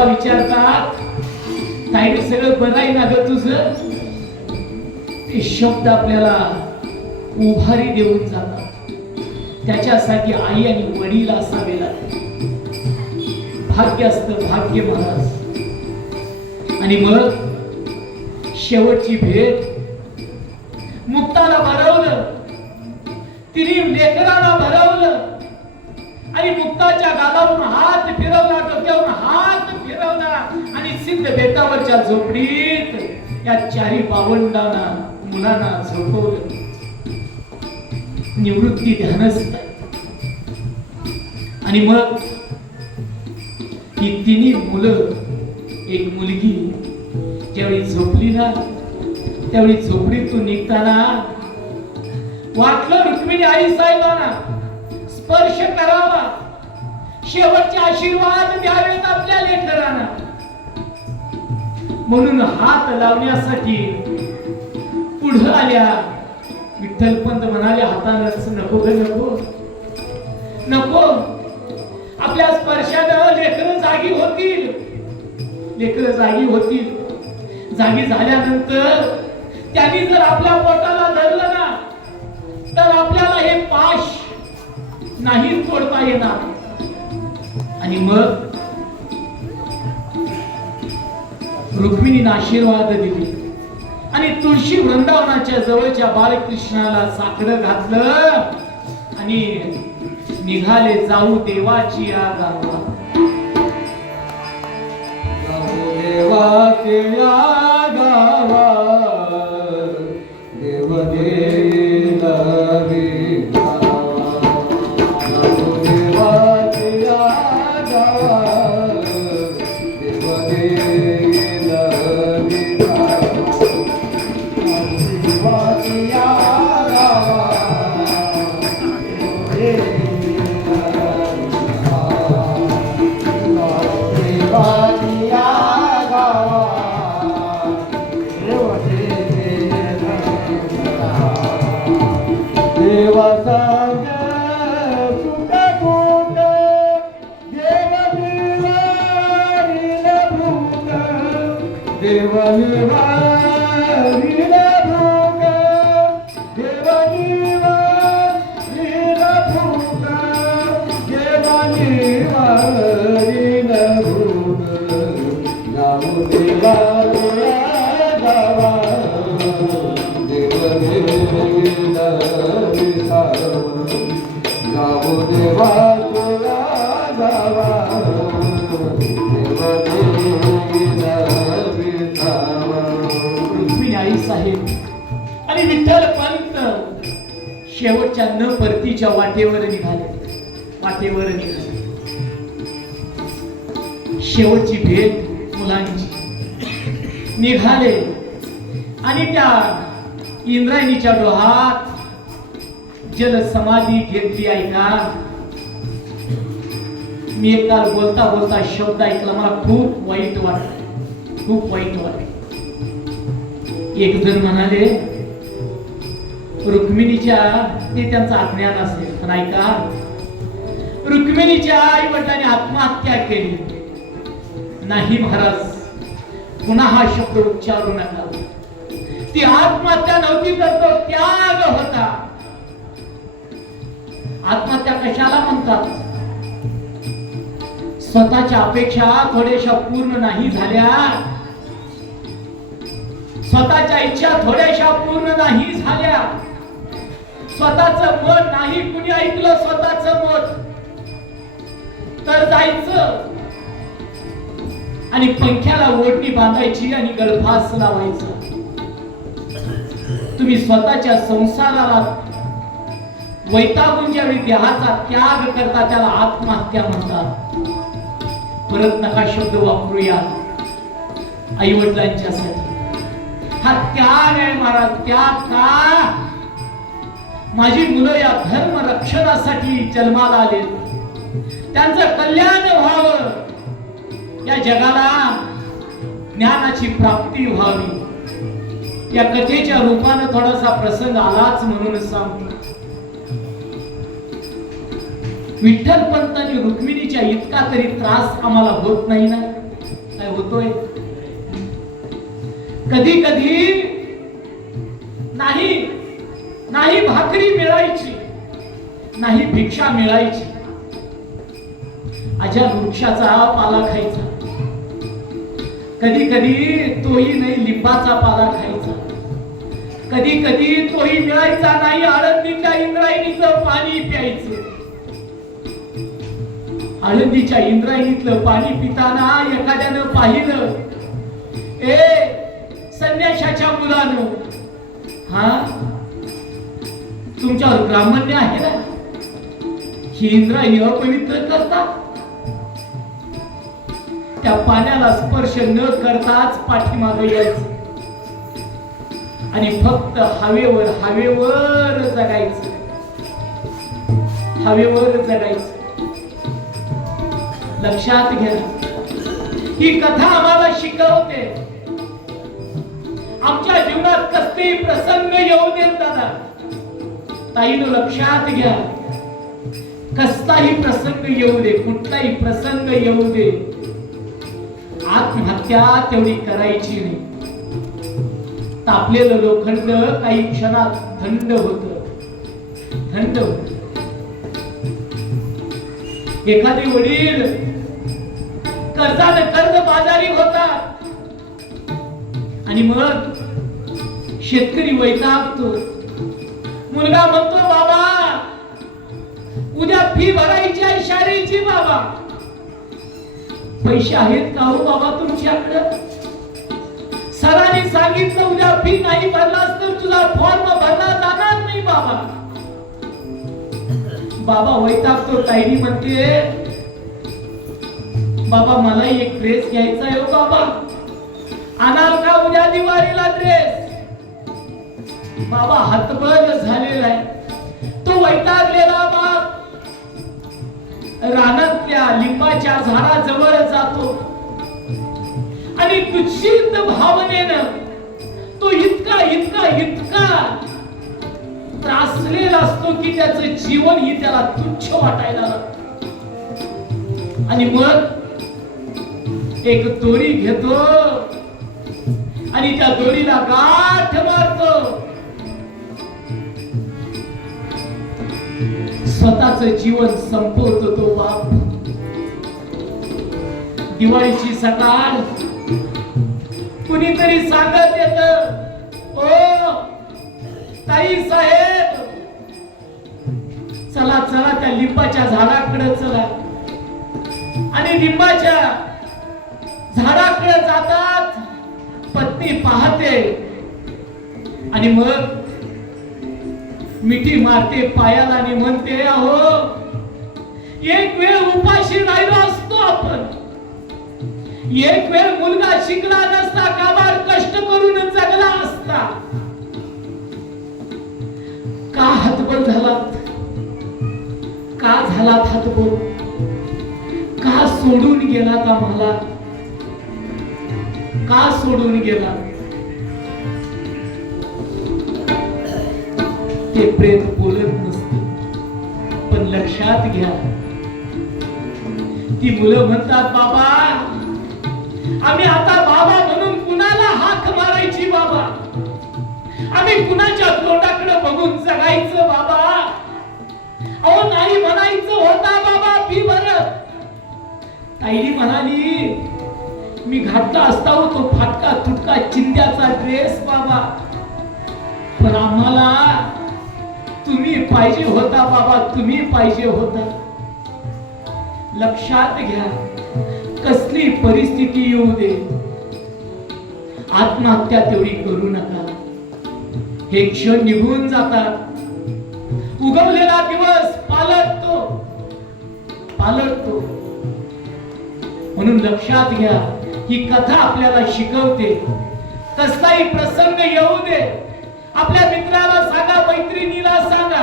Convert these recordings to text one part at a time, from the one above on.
बाबा विचारतात, काय रे सगळं बरं आहे ना ग तुझं? ते शब्द आपल्याला उभारी देऊन जातात. त्याच्यासाठी आई आणि वडील असावे लागते. भाग्य असतं, भाग्य महाराज. आणि मग शेवटची भेट. मुक्ताला भरवलं, तिने लेकराला भरवलं आणि मुक्ताच्या गालावरून हात फिरवला, डोक्यावरून हात फिरवला आणि सिद्ध बेटावरच्या झोपडीत या चारी भावंडांना मुलांना झोपवलं. निवृत्ती ध्यानस्थ. आणि मग ही तिन्ही मुलं, एक मुलगी ज्यावेळी झोपली ना, त्यावेळी झोपडीतून निघताना वाटलं रुक्मिणी आई साहेबांना स्पर्श करावा, शेवटचे आशीर्वाद द्यावेत आपल्या लेकरांना. म्हणून हात लावण्यासाठी पुढे आल्या. विठ्ठलपंत म्हणाले, हातानच नको ग नको नको. आपल्या स्पर्शानं लेकरं जागी होतील, लेकरं जागी होतील. जागी झाल्यानंतर त्यांनी जर आपल्या पोटाला धरलं ना, तर आपल्याला हे पाश नाही तोडता येणार. आणि मग रुक्मिणीने आशीर्वाद दिले आणि तुळशी वृंदावनाच्या जवळच्या बालकृष्णाला साकडं घातलं आणि निघाले जाऊ देवाची या गावा. देवाची या गावा, देव आणि विठ्ठल पंत शेवटच्या न परतीच्या वाटेवर निघाले. वाटेवर निघाले. शेवटची भेट मुलांची. निघाले आणि त्या इंद्रायणीच्या डोहात जल समाधी घेतली. ऐका, मी एक काल बोलता बोलता शब्द ऐकला, मला खूप वाईट वाटलं, खूप वाईट वाटलं. एक जण म्हणाले, रुक्मिणीच्या, ते त्यांचा अज्ञान असेल, पण ऐका, रुक्मिणीच्या आई वडिलांनी आत्महत्या केली नाही महाराज, पुन्हा हा शब्द उच्चारू नका. ती आत्महत्या नव्हती, तर तो त्याग होता. आत्महत्या कशाला म्हणतात? स्वतःच्या अपेक्षा थोड्याशा पूर्ण नाही झाल्या, स्वतःच्या इच्छा थोड्याशा पूर्ण नाही झाल्या, स्वतःचं मत नाही कुणी ऐकलं, स्वतःचं मत, तर जायचं आणि पंख्याला ओढणी बांधायची आणि गळफास लावायचं. तुम्ही स्वतःच्या संसाराला वैतागून ज्यावेळी देहाचा त्याग करता त्याला आत्महत्या म्हणतात. परत नका शब्द वापरूया आई वडिलांच्यासाठी. हा त्याग आहे महाराज. त्याग का? माझी मुलं या धर्म रक्षणासाठी जन्माला आले, त्यांचं कल्याण व्हावं, या जगाला ज्ञानाची प्राप्ती व्हावी. या कथेच्या रूपाने थोडासा प्रसंग आलाच म्हणून सांगतो. विठ्ठल पंत आणि रुक्मिणीच्या इतका तरी त्रास आम्हाला होत नाही ना? होतोय. कधी कधी नाही भाकरी मिळायची, नाही भिक्षा मिळायची. अजा वृक्षाचा पाला खायचा, कधी कधी तोही नाही लिंबाचा पाला खायचा. कधी कधी तोही मिळायचा नाही आळंदीच्या इंद्रायणीचं पाणी प्यायचं. आळंदीच्या इंद्रायणीतलं पाणी पिताना एखाद्यानं पाहिलं, ए संन्याशाच्या मुलानं, हा तुमच्यावर ब्राह्मण्य आहे ना, ही इंद्रायणी अपवित्र करतात. त्या पाण्याला स्पर्श न करताच पाठीमागे यायचं आणि फक्त हवेवर जगायचं, हवेवर जगायचं. लक्षात घ्या, ही कथा आम्हाला शिकवते, आमच्या जीवनात कसलेही प्रसंग येऊ देत दादा. ताईनो लक्षात घ्या, कसलाही प्रसंग येऊ दे, कुठलाही प्रसंग येऊ दे, आत्महत्या तेवढी करायची नाही. तापलेलं लोखंड काही क्षणात थंड होत. एखादी वडील कर्ज बाजारी होतात आणि मग शेतकरी वैतागतो. मुलगा म्हणतो, बाबा उद्या फी भरायची आहे शाळेची, बाबा पैसे आहेत का हो बाबा तुमच्याकडे? सरांनी सांगितलं उद्या फी नाही भरलास तर तुझा फॉर्म भरला जाणार नाही बाबा. बाबा वैतागतो. ताईनी म्हणते, बाबा मला एक ड्रेस घ्यायचा आहे हो बाबा, आणाल का उद्या दिवाळीला ड्रेस? बाबा हतबल झालेला आहे. तो वैतागलेला बाप रानातल्या लिंबाच्या झाडाजवळ जातो आणि कुत्सित भावनेनं तो इतका त्रासलेला असतो की त्याचं जीवन ही त्याला तुच्छ वाटायला लागतं. आणि मग एक दोरी घेतो आणि त्या दोरीला गाठ मारतो. स्वतःचं जीवन संपवतो तो बाप. दिवाळीची सकाळ, कुणीतरी सांगत येतं, ओ ताई साहेब चला चला त्या लिंबाच्या झाडाकडे चला. आणि लिंबाच्या झाडाकडे जातात. पत्नी पाहते आणि मग मिठी मारते पायाला आणि म्हणते, अहो एक वेळ उपाशी राहिलो असतो आपण, एक वेळ मुलगा शिकला नसता, काबाड कष्ट करून जगला असता. का हतबल झालात? का झालात हतबल? का सोडून गेलात आम्हाला? का सोडून गेला? ते प्रेत बोलत नसते, पण लक्षात घ्या, ती मुलं म्हणतात, बाबा आम्ही आता बाबा म्हणून कुणाला हाक मारायची बाबा? आम्ही कुणाच्या तोंडाकडे बघून जगायचं बाबा? अहो नाही म्हणायचं होता बाबा फी भरत. ताईनी म्हणाली, मी घातला असता हो तो फाटका तुटका चिंध्याचा ड्रेस बाबा, पण आम्हाला तुम्ही पाहिजे होता बाबा, तुम्ही पाहिजे होता. लक्षात घ्या, कसली परिस्थिती येऊ दे, आत्महत्या तेवढी करू नका. हे क्षण निघून जातात. उगवलेला दिवस पालटतो. म्हणून लक्षात घ्या, ही कथा आपल्याला शिकवते, कसलाही प्रसंग येऊ दे, आपल्या मित्राला सांगा, मैत्रिणीला सांगा,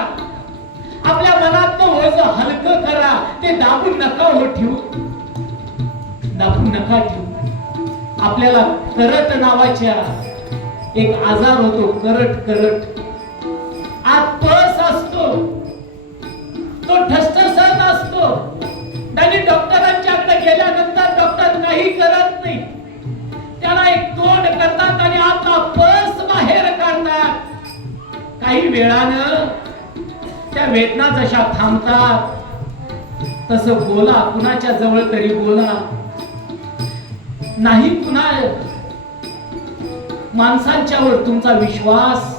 आपल्या मनातलं ओझं हलकं करा. ते दाबून नका हो ठेवू, दाबून नका ठेवू. आपल्याला करट नावाच्या एक आजार होतो, करट. आत पस असतो, तो ठसठसत असतो. आणि डॉक्टरांच्याकडे गेल्यानंतर डॉक्टर काही करत नाही. वेळानं त्या वेदना जशा थांबतात तसं बोला, कुणाच्या जवळ तरी बोला. नाही कुणा माणसांच्यावर तुमचा विश्वास.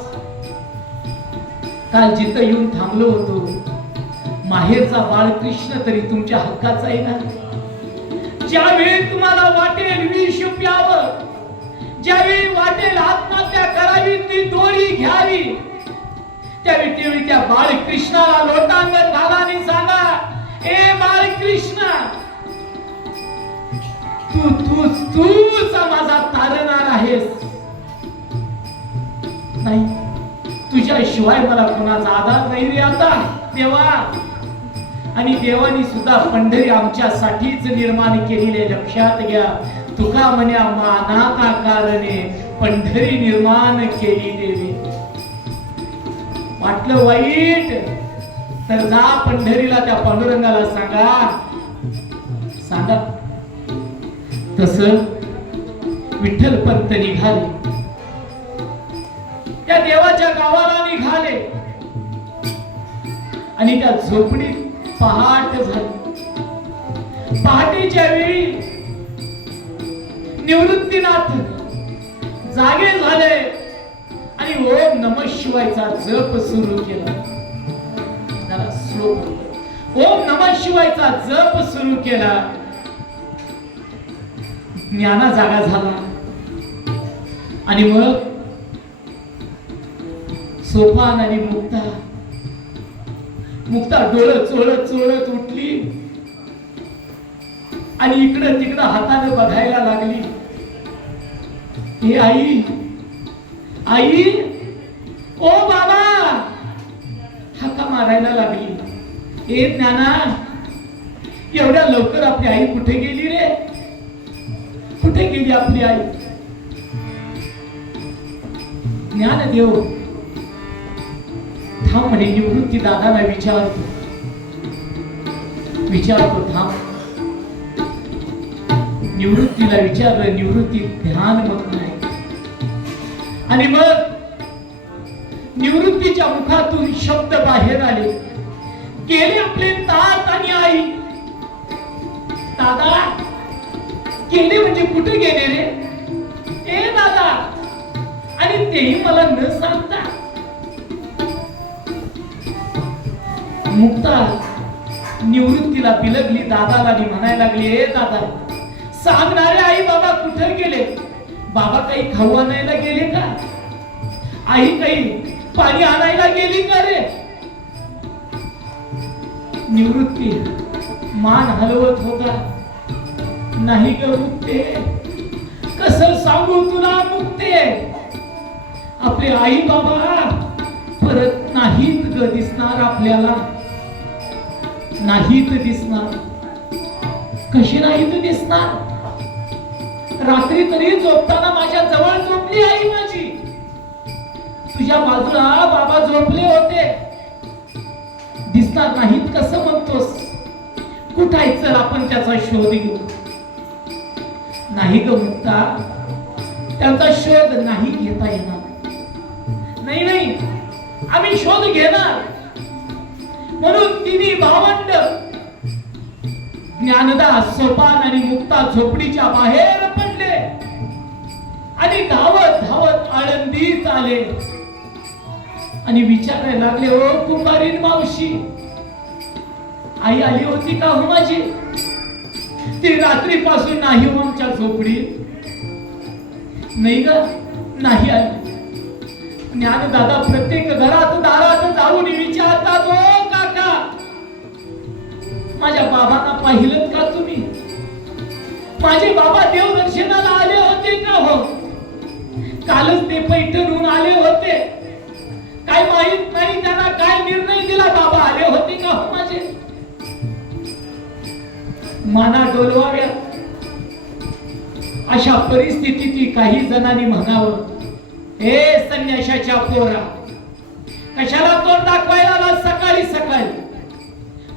काल जिथं येऊन थांबलो होतो माहेरचा बाळकृष्ण तरी तुमच्या हक्काचा आहे ना. ज्यावेळी तुम्हाला वाटेल विष प्यावं, ज्यावेळी वाटेल आत्महत्या करावी, ती दोरी घ्यावी, त्यावेळी त्या बाळकृष्णाला लोटांगण घाला आणि सांगा, ए बाळकृष्ण, तूच माझा तारणार आहेस. नाही, तुझ्याशिवाय मला कोणाचा आधार नाही रे आता देवा. आणि देवानी सुद्धा पंढरी आमच्यासाठीच निर्माण केलेले लक्षात घ्या. तुका म्हण्या मानाता कारणे पंढरी निर्माण केली देवी. वाटलं वाईट तर जा पंढरीला, त्या पांडुरंगाला सांगा. तस विठ्ठल पंत निघाले, त्या देवाच्या गावाला निघाले आणि त्या झोपडीत पहाट झाली. पहाटेच्या वेळी निवृत्तीनाथ जागे झाले आणि ओम नमः शिवायचा जप सुरू केला. जरा स्लो. ओम नमः शिवायचा जप सुरू केला. ज्ञाना जागा झाला आणि मग सोपान आणि मुक्ता डोळं चोळत उठली आणि इकडं तिकडं हाताने बघायला लागली. हे आई, ओ बाबा, हाका मारायला लागली. ए ज्ञाना, एवढ्या लवकर आपली आई कुठे गेली रे? कुठे गेली आपली आई? ज्ञानदेव थांब म्हणे, निवृत्ती दादाला विचारतो थांब. निवृत्तीला विचारलं. निवृत्ती ध्यान मग्न आहे. आणि मग निवृत्तीच्या मुखातून शब्द बाहेर आले. गेले आपले तात आणि आई. दादा गेले म्हणजे कुठे गेले रे? ए दादा, आणि तेही मला न सांगता. मुक्ता निवृत्तीला बिलगली, दादाला म्हणायला लागली, ए दादा, सांगणारे आई बाबा कुठे गेले? बाबा काही खाऊ आणायला गेले का? आई काही पाणी आणायला गेली का रे? निवृत्ती मान हलवत होता. नाही ग मुक्ते, कसं सांगू तुला मुक्ते, आपले आई बाबा परत नाहीत ग दिसणार आपल्याला. नाहीत दिसणार. कशी नाहीत दिसणार? रात्री तरी झोपताना माझ्या जवळ झोपली आई माझी. तुझ्या बाजूला बाबा झोपले होते. दिसणार नाहीत कसं म्हणतोस? कुठाय? चल आपण त्याचा शोध घेऊ. नाही ग मुक्ता, त्याचा शोध नाही घेता येणार. नाही, आम्ही शोध घेणार. म्हणून तिन्ही भावंड ज्ञानदा, सोपान आणि मुक्ता झोपडीच्या बाहेर पडले आणि धावत आळंदीत आले आणि विचारायला लागले, ओ कुंभारीण मावशी, आई आली होती का हो माझी? ती रात्रीपासून नाही हो आमच्या झोपडीत. नाही ग, नाही आली. ज्ञानदादा प्रत्येक घरात दारात जाऊन विचारतात, ओ काका, माझ्या बाबांना पाहिलं का तुम्ही? माझे बाबा देवदर्शनाला आले होते का हो? कालच ते पैठणहून आले होते. काय माहित नाही त्यांना काय निर्णय दिला, बाबा आले होते का हो माझे? माना डोलवाव्या. अशा परिस्थितीत काही जणांनी म्हणावं, हे संन्याशाच्या पोरा, कशाला तोंड दाखवायला सकाळी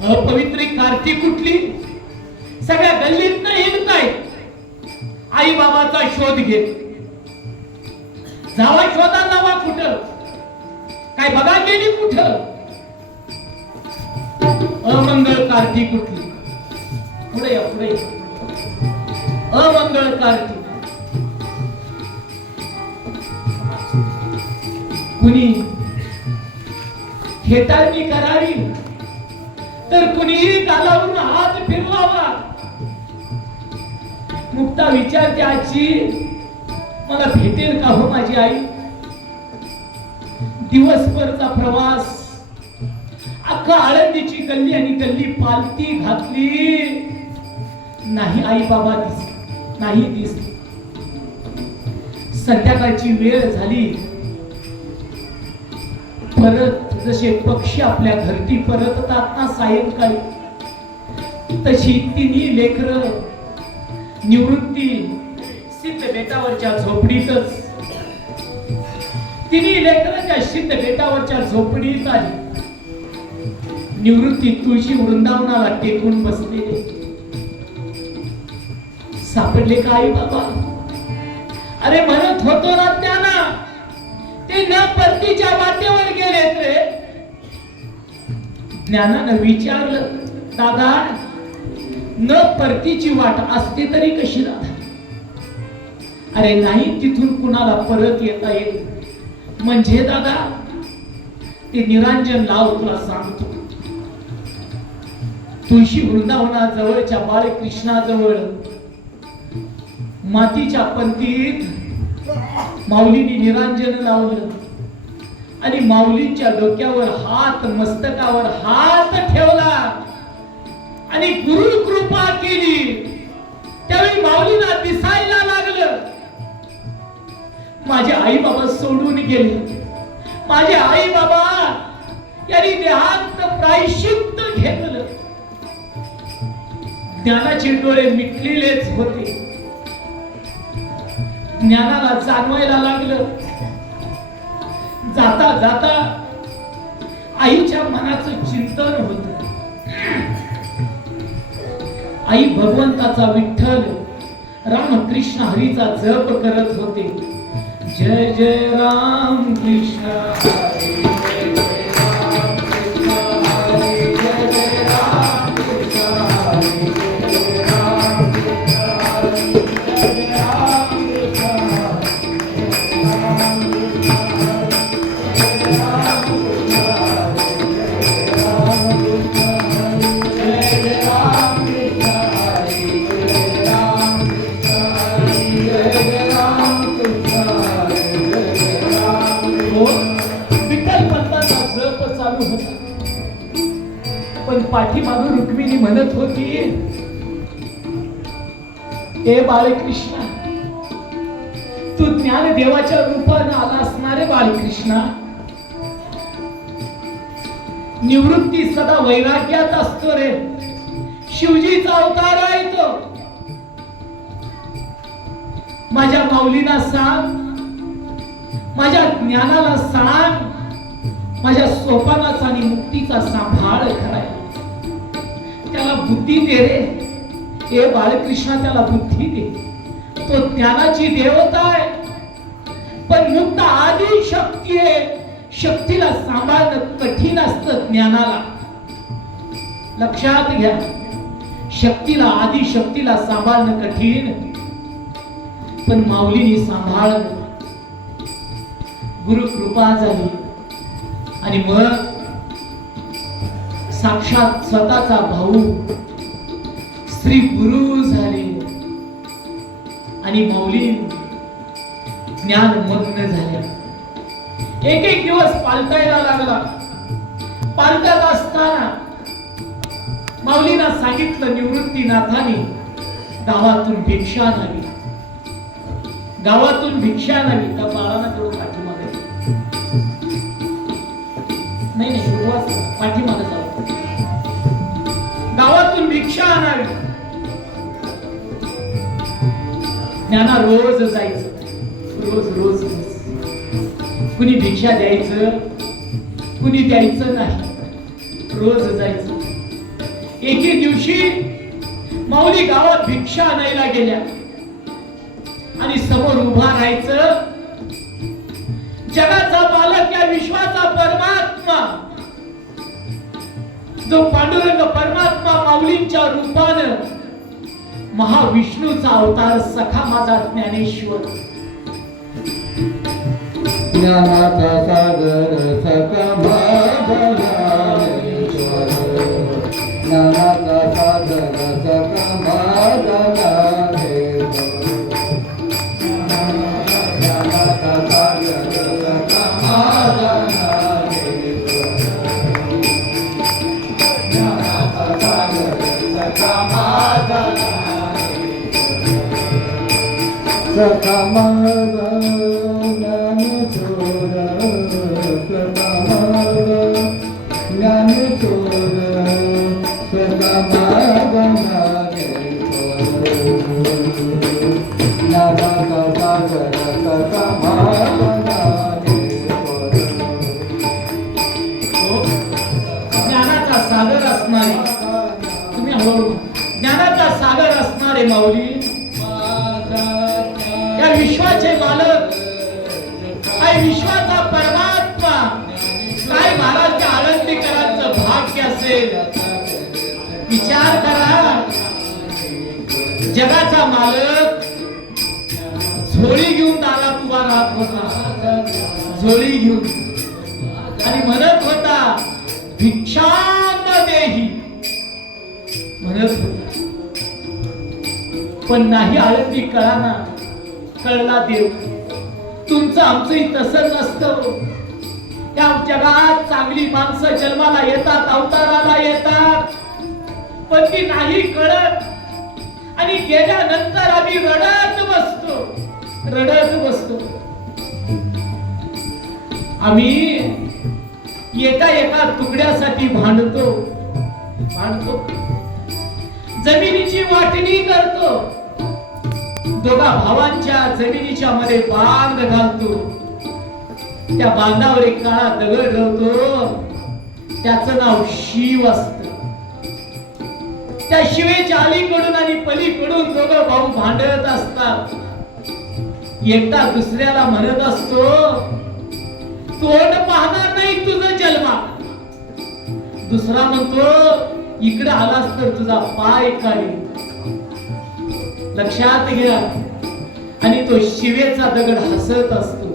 अपवित्र कार्तिक कुठली? सगळ्या गल्लीत नाही हिंडताय. आई बाबाचा शोध घेत जावा, शोधा जावा कुठं. काय बघा गेली कुठं? अमंगळ कार्ती कुठली? पुढे या, पुढे अमंगळ कार्ती कुणी हेटाळणी करावी तर कुणीही गालावरून हात फिरवावा. मुक्ता विचारते, आजी मला भेटेल का हो माझी आई? दिवसभरचा प्रवास, अख्खा आळंदीची गल्ली आणि गल्ली पालती घातली, नाही आई बाबा दिसले, नाही दिसले. संध्याकाळची वेळ झाली, परत जसे पक्षी आपल्या घरटी परततात ना सायंकाळी, तशी तिन्ही लेकर निवृत्ती सिद्ध बेटावरच्या झोपडीतच, तिन्ही लेकर त्या सिद्ध बेटावरच्या झोपडीत आली. निवृत्ती तुळशी वृंदावनाला टेकून बसलेले सापडले का आई बाबा? अरे म्हणत होतो ना त्यांना, ते न परतीच्या वाटेवर गेलेत रे. ज्ञानानं विचारलं, दादा न परतीची वाट असते तरी कशी दादा? अरे नाही, तिथून कुणाला परत येता येईल. म्हणजे दादा ते निरांजन लाव, तुला सांगतो. तुळशी वृंदावनाजवळच्या बाळकृष्णाजवळ मातीच्या पंतीत माऊलीने निरांजन लावलं आणि माऊलीच्या डोक्यावर हात, मस्तकावर हात ठेवला आणि गुरु कृपा केली. त्यावेळी माऊलीला दिसायला लागलं, माझे आई बाबा सोडून गेले. माझे आई बाबा यांनी देहात प्रायश्चित्त घेतलं. ज्ञानाचे डोळे मिटलेलेच होते. ज्ञानाला जाणवायला लागलं, जाता जाता आईच्या मनाचं चिंतन होत. आई भगवंताचा विठ्ठल रामकृष्ण हरीचा जप करत होते. जय जय राम कृष्ण हरी, जय जय राम कृष्ण हरी, जय जय राम कृष्ण हरी, जय जय राम कृष्ण हरी, जय जय राम कृष्ण हरी, जय जय राम कृष्ण हरी, जय जय राम कृष्ण हरी, जय जय राम कृष्ण हरी, जय जय राम कृष्ण हरी, जय जय राम कृष्ण हरी. विठ्ठल पंताचा जप चालू होता, पण पाठीमागून रुक्मिणी म्हणत होती, हे बाळकृष्णा, तू ज्ञानदेवाच्या रूपाने आला असणारे बाळकृष्णा. निवृत्ती सदा वैराग्यात असतो रे, शिवजीचा अवतार आहे तो. माझ्या माऊलीला सांग, माझ्या ज्ञानाला सांग, माझ्या सोपानाचा आणि मुक्तीचा सांभाळ करायला. त्याला बुद्धी दे रे, हे बाळकृष्णा, त्याला बुद्धी दे. तो ज्ञानाची देवता आहे, पण मुक्त आदी शक्ती आहे. शक्तीला सांभाळणं कठीण असतं ज्ञानाला. लक्षात घ्या, शक्तीला, आदी शक्तीला सांभाळणं कठीण, पण माऊलीने सांभाळलं. गुरु कृपा झाली आणि मग साक्षात स्वतःचा भाऊ श्री गुरु झाले आणि माऊली ज्ञान मग्न झाल्या. एक एक दिवस पालतायला लागला. पालत्यात असताना माऊलींना सांगितलं, निवृत्तीनाथाने गावातून भिक्षा नावी, गावातून भिक्षा नावी. त्या बाळाला तेवढं पाठीमागे, नाही सुरुवात पाठीमागे जाऊ, गावातून भिक्षा आणावी. ज्ञाना रोज जायचं, रोज रोज कुणी भिक्षा द्यायचं, कुणी द्यायचं नाही, रोज जायचं. एके दिवशी माऊली गावात भिक्षा आणायला गेल्या आणि समोर उभा राहायचं. जगाचा बालक या विश्वाचा परमात्मा जो पांडुरंग परमात्मा माऊलींच्या रूपानं महाविष्णूचा अवतार सखा माझा ज्ञानेश्वर, ज्ञानाचा सागर सखा माझा ज्ञानेश्वर, ज्ञानाचा सागर सखा माझा ज्ञानेश्वर, ज्ञानाचा सागर सखा माझा ज्ञानेश्वर, ज्ञानाचा सागर सखा माझा सखा माझा ज्ञानेश्वर, सखा माझा ज्ञानेश्वर, सखा माझा ज्ञानेश्वर, ज्ञानाचा सागर सखा माझा ज्ञानेश्वर. ज्ञानाचा सागर असणारे, तुम्ही हळूहळू, ज्ञानाचा सागर असणारे माऊली, या विश्वाचे मालक, आई विश्वाचा परमात्मा, काय महाराजच्या आनंदीकरांचं भाग्य असेल. विचार करा, जगाचा मालक झोळी घेऊन दारात उभा राहत होता, झोळी घेऊन, आणि म्हणत होता भिक्षाम देही म्हणत होता. पण नाही आळंदी कळाना, कळला देव. तुमचं आमचंही तसंच असतं. या जगात चांगली माणसं जन्माला येतात, अवताराला येतात, पण ती नाही कळत, आणि गेल्यानंतर आम्ही रडत बसतो, रडत बसतो. आम्ही एका एका तुकड्यासाठी भांडतो, जमिनीची वाटणी करतो, दोघा भावांच्या जमिनीच्या मध्ये बांध घालतो, त्या बांधावर एक काळा दगड ठेवतो, त्याचं नाव शिव असत. त्या शिवेच्या अलीकडून आणि पलीकडून दोघं भाऊ भांडत असतात. एकदा दुसऱ्याला म्हणत असतो, तोंड पाहणार नाही तुझं जन्मा. दुसरा म्हणतो, इकडे आलास तर तुझा पाय काढी. लक्षात घ्या. आणि तो शिवेचा दगड हसत असतो.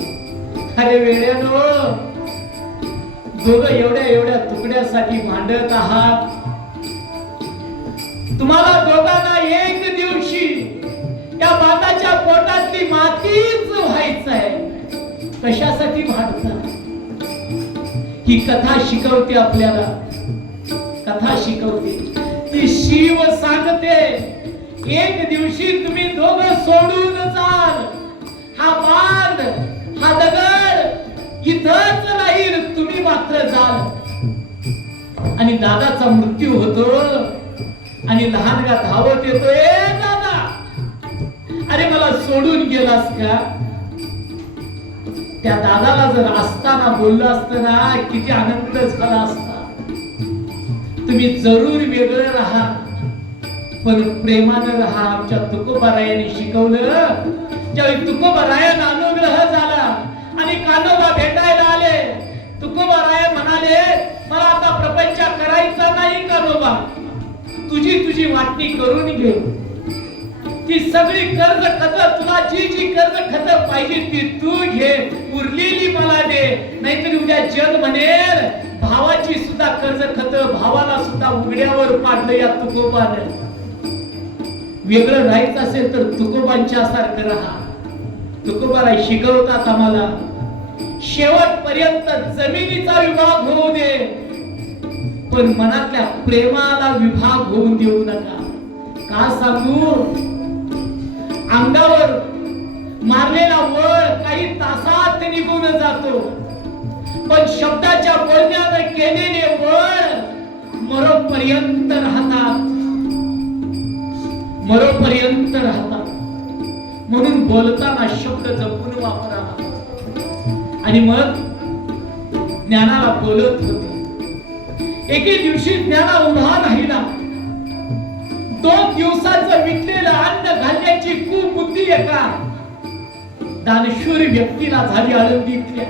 अरे वेड्यानो, दोघं एवढ्या एवढ्या तुकड्यासाठी भांडत आहात. तुम्हाला दोघांना एक दिवशी या बांधाच्या पोटातली मातीच व्हायचं आहे. कशासाठी भांडतात? ही कथा शिकवते आपल्याला, कथा शिकवते. ती शिव सांगते, एक दिवशी तुम्ही दोघं सोडून जाल. हा बांध, हा दगड इथंच राहील, तुम्ही मात्र जाल. आणि दादाचा मृत्यू होतो, आणि लहानगा धावत येतो, ए दादा, अरे मला सोडून गेलास का? त्या दादाला जर असताना बोललं असतं ना, किती आनंद झाला असता. तुम्ही जरूर वेगळं राहा, पण प्रेमानं राहा. आमच्या तुकोबारायाने शिकवलं. ज्यावेळी तुकोबारायान अनुग्रह झाला आणि कान्होबा भेटायला आले, तुकोबाराय म्हणाले, मला आता प्रपंच करायचा नाही कान्होबा, तुझी वाटणी करून घे. ती सगळी कर्ज खत, तुला जी कर्ज खत पाहिजे ती तू घे, उरलेली मला दे. नाहीतर उद्या जग म्हणेल भावाची सुद्धा कर्ज खत भावाला सुद्धा उघड्यावर पाडलं या तुकोबाने. वेगळं राहायचं असेल तर तुकोबांच्या सारखं राहा. तुकोबाराय शिकवतात आम्हाला, शेवटपर्यंत जमिनीचा विभाग होऊ दे, पण मनातल्या प्रेमाला विभाग होऊन देऊ नका. का सांगू? अंगावर मारलेला वळ काही तासात निघून जातो, पण शब्दाच्या बोलण्याने केलेले वळ मरोपर्यंत राहतात, मरोपर्यंत राहतात. म्हणून बोलताना शब्द जपून वापरा. आणि मग ज्ञानाला बोलत होते. एके दिवशी ज्ञाना उभा राहिला. 2 दिवसाचं विकलेलं अन्न घालण्याची कुबुद्धी एका दानशूर व्यक्तीला झाली आळंदीतल्या.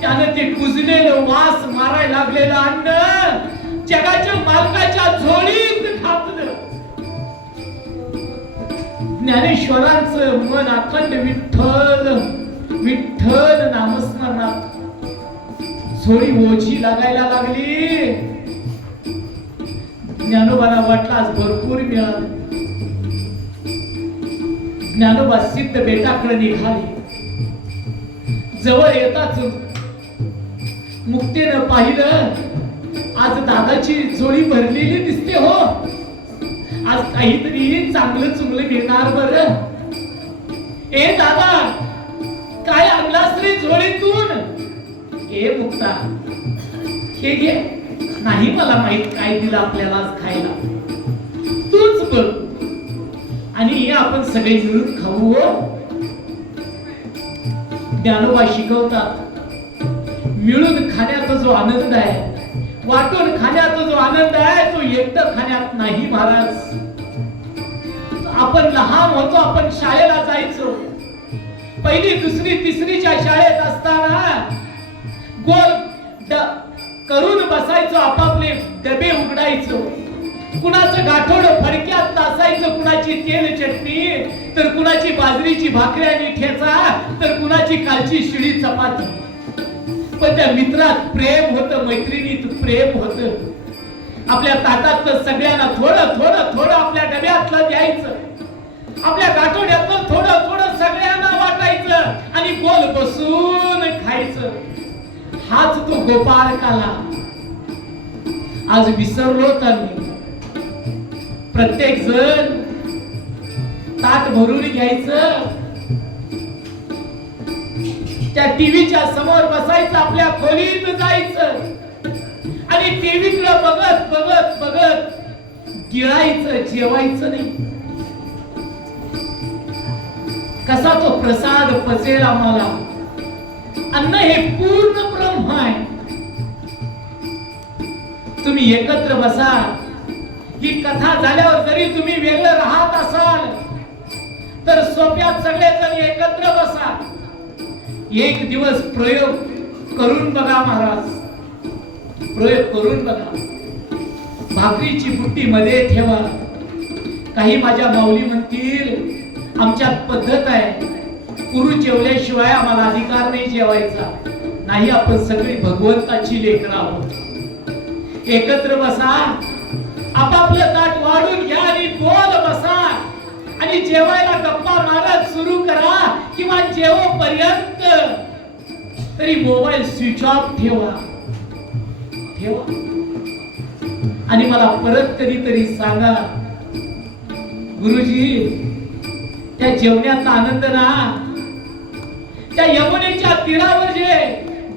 त्यानं ते कुजलेलं वास मारायला लागलेलं अन्न जगाच्या मालकाच्या झोळीत घातलं. ज्ञानेश्वरांचं मन अखंड विठ्ठल विठ्ठल नामस्मरणात झोळी ओझी लागायला लागली. ज्ञानोबाला वाटलं आज भरपूर मिळालं. ज्ञानोबा सिद्ध बेटाकडे निघाले. जवळ येताच मुक्तीनं पाहिलं, आज दादाची झोळी भरलेली दिसते हो. आज काहीतरी चांगलं चुंगलं घेणार बर. ए दादा, काय आणलास रे झोळीतून? ए मुक्ता, हे घे. नाही मला माहित काय दिलं आपल्याला आज खायला, तूच बघ आणि आपण सगळे मिळून खाऊ हो. ज्ञानोबा शिकवतात, मिळून खाण्याचा जो आनंद आहे, वाटून खाण्याचा जो आनंद आहे, तो एकटं खाण्यात नाही महाराज. आपण लहान होतो, आपण शाळेला जायचो. पहिली दुसरी तिसरीच्या शाळेत असताना गोल करून बसायचो, आपापले डबे उघडायचो. कुणाचं गाठोड फडक्यात तासायचं, कुणाची तेल चटणी, तर कुणाची बाजरीची भाकरी आणि ठेचा, तर कुणाची कालची शिळी चपाती. पण त्या मित्रात प्रेम होतं, मैत्रिणीत प्रेम होतं. आपल्या ताटातलं सगळ्यांना थोडं थोडं थोडं आपल्या डब्यातलं द्यायचं, आपल्या गाठोड्यातलं थोडं थोडं सगळ्यांना वाटायचं आणि गोल बसून खायचं. हाच तो गोपाळ काला आज विसरलो तर. प्रत्येक जण ताट भरून घ्यायचं, त्या टीव्हीच्या समोर बसायचं, आपल्या खोलीत जायचं आणि टीव्हीकडे बघत बघत बघत गिळायचं, जेवायचं नाही. कसा तो प्रसाद पचेल आम्हाला. अन्न हे पूर्ण ब्रह्म आहे. तुम्ही एकत्र बसा. ही कथा झाल्यावर जरी तुम्ही वेगळं राहत असाल तर सोप्यात सगळेजण एकत्र बसा. एक दिवस प्रयोग करून बघा महाराज, प्रयोग करून बघा. भाकरीची बुट्टी मध्ये ठेवा. काही माझ्या माऊली म्हणतील आमच्यात पद्धत आहे, पुरुष जेवल्याशिवाय आम्हाला अधिकार नाही जेवायचा. नाही, आपण सगळी भगवंताची लेकरं आहोत. एकत्र बसा, आपापलं ताट वाढून घ्या आणि गोल बसा आणि जेवायला गप्पा मारत सुरू करा. किंवा जेवोपर्यंत तरी मोबाईल स्विच ऑफ ठेवा आणि मला परत कधीतरी सांगा, गुरुजी त्या जेवण्याचा आनंद ना, त्या यमुनेच्या तीरावर जे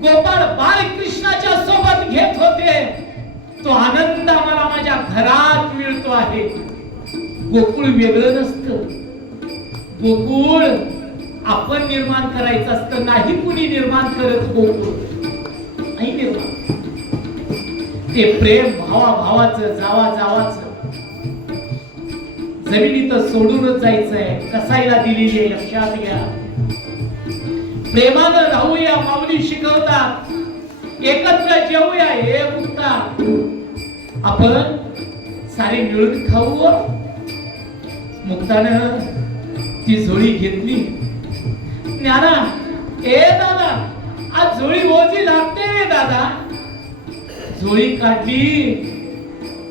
गोपाळ बाळकृष्णाच्या सोबत घेत होते, तो आनंद आम्हाला माझ्या घरात मिळतो आहे. गोकुळ वेगळं नसतं. गोकुळ आपण निर्माण करायचं असतं, नाही कुणी निर्माण करत. गोकुळ नाही निर्माण. ते प्रेम भावा भावाचं, जावा जावाचं जमिनीत सोडूनच जायचंय. कसायला दिलेली आहे, लक्षात घ्या. प्रेमानं राहूया, माऊली शिकवतात. एकत्र जेवूया. हे मुक्ता, आपण सारे मिळून खाऊ. मुक्तानं ती झोळी घेतली. ज्ञाना, ए दादा, आज झोळी ओझी लागते रे दादा. झोळी काढली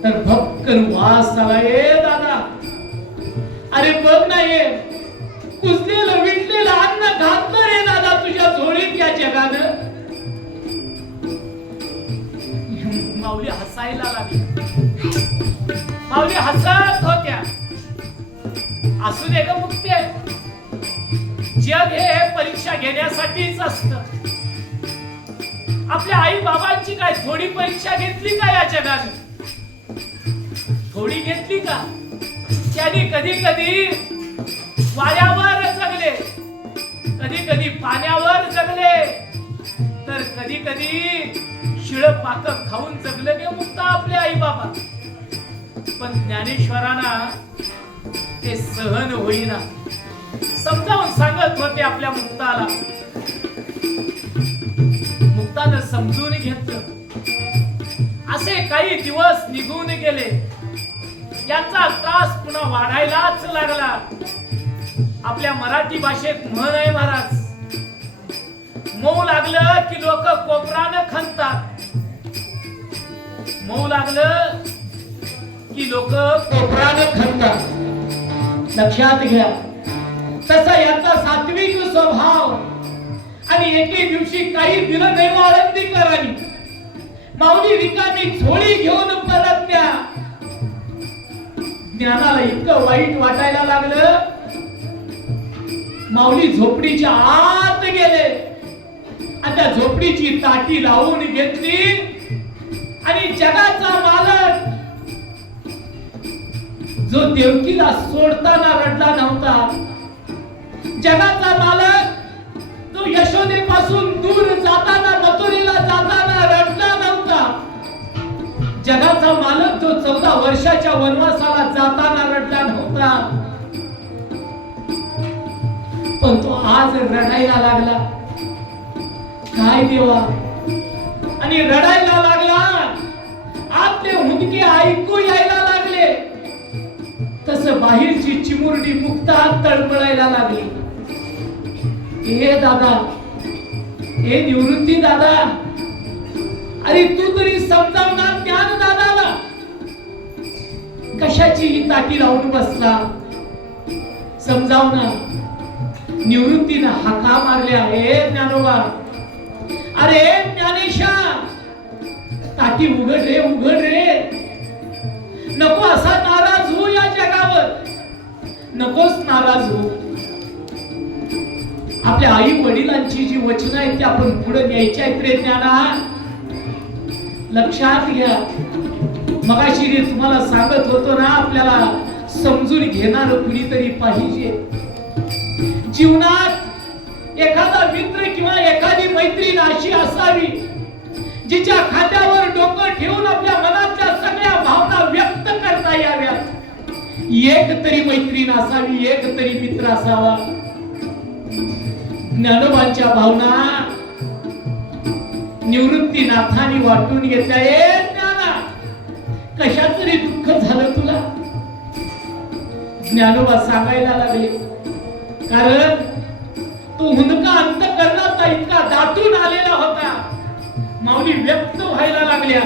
तर भक्कन वास आला. ए दादा, अरे बघ ना, हे कुजलेलं विटलेलं अन्न घातलं रे दादा तुझ्या झोळीत या जगानं. माऊली हसायला लागली. माऊली हसत होत्या. असू दे ग मुक्ते, जग हे परीक्षा घेण्यासाठीच असतं. आपल्या आई बाबांची काय थोडी परीक्षा घेतली का या जगाने? थोडी घेतली का? त्यांनी कधी कधी वाऱ्यावर जगले, कधी कधी पाण्यावर जगले, तर कधी कधी शिळ पाक खाऊन जगले गे मुक्ता आपले आई बाबा. पण ज्ञानेश्वरांना ते सहन होईना. समजावून सांगत होते आपल्या मुक्ताला, समजून घेतलं. असे काही दिवस निघून गेले. याचा त्रास पुन्हा वाढायलाच लागला. आपल्या मराठी भाषेत म्हण आहे महाराज, मऊ लागलं की लोक कोपरानं खणतात. मऊ लागलं की लोक कोपरानं खणतात. लक्षात घ्या. तसा याचा सात्विक स्वभाव. आणि एके दिवशी काही दिलं नाही आळंदीकरांनी. माऊली रिकामी झोळी घेऊन परतल्या. ज्ञानाला इतकं वाईट वाटायला लागलं. माऊली झोपडीच्या आत गेले आणि त्या झोपडीची ताटी लावून घेतली. आणि जगाचा मालक जो देवकीला सोडताना रडला नव्हता, जगाचा मालक जो यशोदेपासून दूर जाताना मथुरेला जाताना रडला नव्हता, जगाचा मालक जो 14 वर्षाच्या वनवासाला जाताना रडला नव्हता, पण तो आज रडायला लागला. काय देवा. आणि रडायला लागला. आपले हुंदके ऐकू यायला लागले. तसं बाहेरची चिमुरडी मुक्तात तळमळायला लागली. हे दादा, हे निवृत्ती दादा, अरे तू तरी समजाव ना ज्ञान दादाला. कशाची ही ताटी लावून बसला, समजाव ना. निवृत्तीनं हाका मारल्या. हे ज्ञानोबा, अरे ज्ञानेशा, ताटी उघड रे, उघड रे. नको असा नाराज हो या जगावर. नकोच नाराज हो. आपल्या आई वडिलांची जी वचनं आहेत ती आपण पुढे न्यायची आहेत रे ज्ञाना. लक्षात घ्या. मगाशी तुम्हाला सांगत होतो ना, आपल्याला समजून घेणार कुणीतरी पाहिजे. जीवनात एखादा मित्र किंवा एखादी मैत्रीण अशी असावी जिच्या खांद्यावर डोकं ठेवून आपल्या मनातल्या सगळ्या भावना व्यक्त करता याव्यात. एक तरी मैत्रीण असावी, एक तरी मित्र असावा. ज्ञानोबांच्या भावना निवृत्तीनाथांनी वाटून घेतल्या. ए ज्ञाना, कशात तरी दुःख झालं तुला. ज्ञानोबा सांगायला लागले, कारण तो हुंदका अंतःकरणाचा इतका दाटून आलेला होता. माऊली व्यक्त व्हायला लागल्या,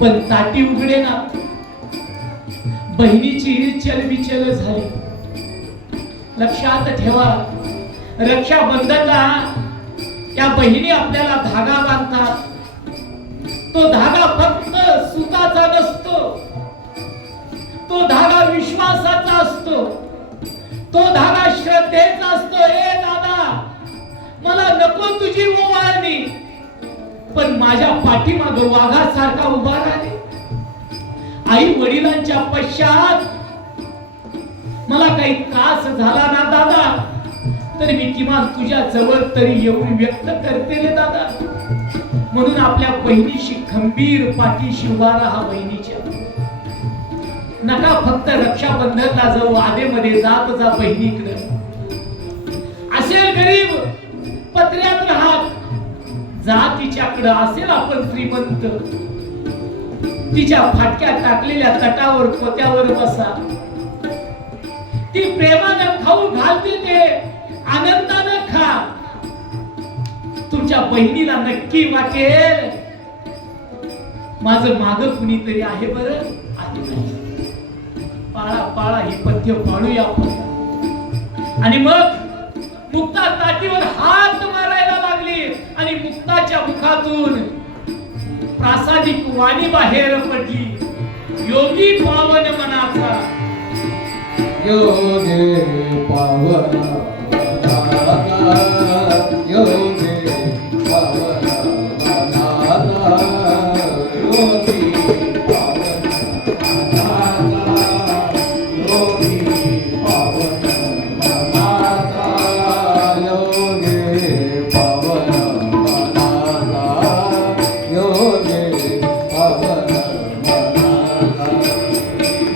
पण ताटी उघडे ना. बहिणीची चलबिचल झाली. लक्षात ठेवा, रक्षाबंधनला त्या बहिणी आपल्याला धागा बांधतात. तो धागा फक्त सुखाचा नसतो, तो धागा विश्वासाचा असतो, तो धागा श्रद्धेचा असतो. ए दादा, मला नको तुझी ओवाळणी, पण माझ्या पाठीमाग वाघासारखा उभा राहिले. आई वडिलांच्या पश्चात मला काही त्रास झाला ना दादा, तर मी किमान तुझ्या जवळ तरी येऊन व्यक्त करते रे दादा. म्हणून आपल्या बहिणीशी खंबीर पाठीशी उभा राहा. बहिणीच्या नका फक्त रक्षाबंधनला जाऊ, आधेमध्ये जात जा बहिणीकडे. असेल गरीब पत्र्यात राहत, जा तिच्याकडे. असेल आपण श्रीमंत, तिच्या फाटक्या टाकलेल्या तटावर पोत्यावर बसा. ती प्रेमानं खाऊ घालते, ते आनंदानं खा. तुमच्या बहिणीला नक्की वाटेल माझं माग कुणीतरी आहे. बरं आहे. पाळा पाळा ही पथ्य पाळूया आपण. आणि मग मुक्ता ताटीवर हात मारायला लागली आणि मुक्ताच्या मुखातून प्रासादिक वाणी बाहेर पडली. योगी पावन मनाचा, योगी पावन मनाचा, योगी पावन मनाचा, योगी पावन मनाचा, योगी पावन मनाचा, योगी पावन मनाचा, योगी पावन मनाचा,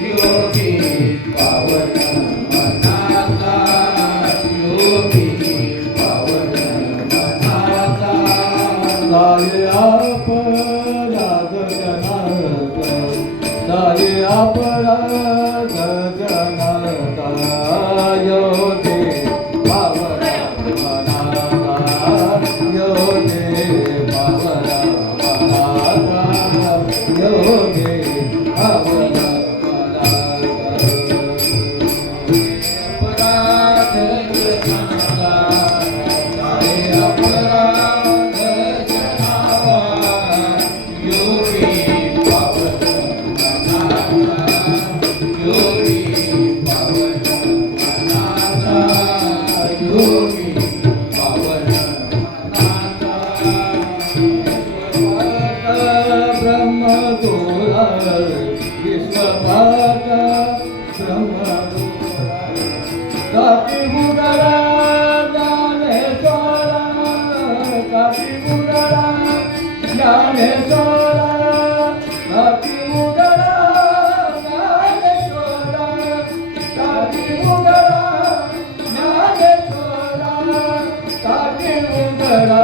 योगी पावन मनाचा, योगी पावन मनाचा. काठी उघडा ज्ञानेश्वरा, काठी उघडा ज्ञानेश्वरा, काठी उघडा ज्ञानेश्वरा, काठी उघडा ज्ञानेश्वरा, काठी उघडा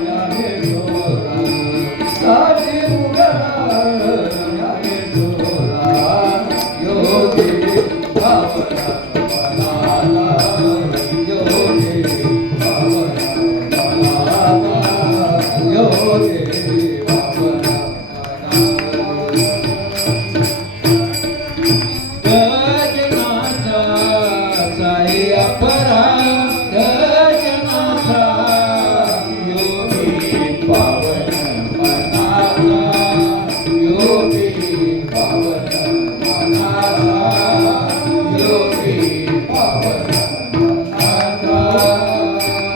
ज्ञानेश्वरा, काठी उघडा ज्ञानेश्वरा, योगी भावना मनाला, योगी भावना मनाला, योगी भावना गजनाथा साई अपरा, गजनाथा योगी भावना मनाला, योगी भावना मनाला, योगी भावना मनाला.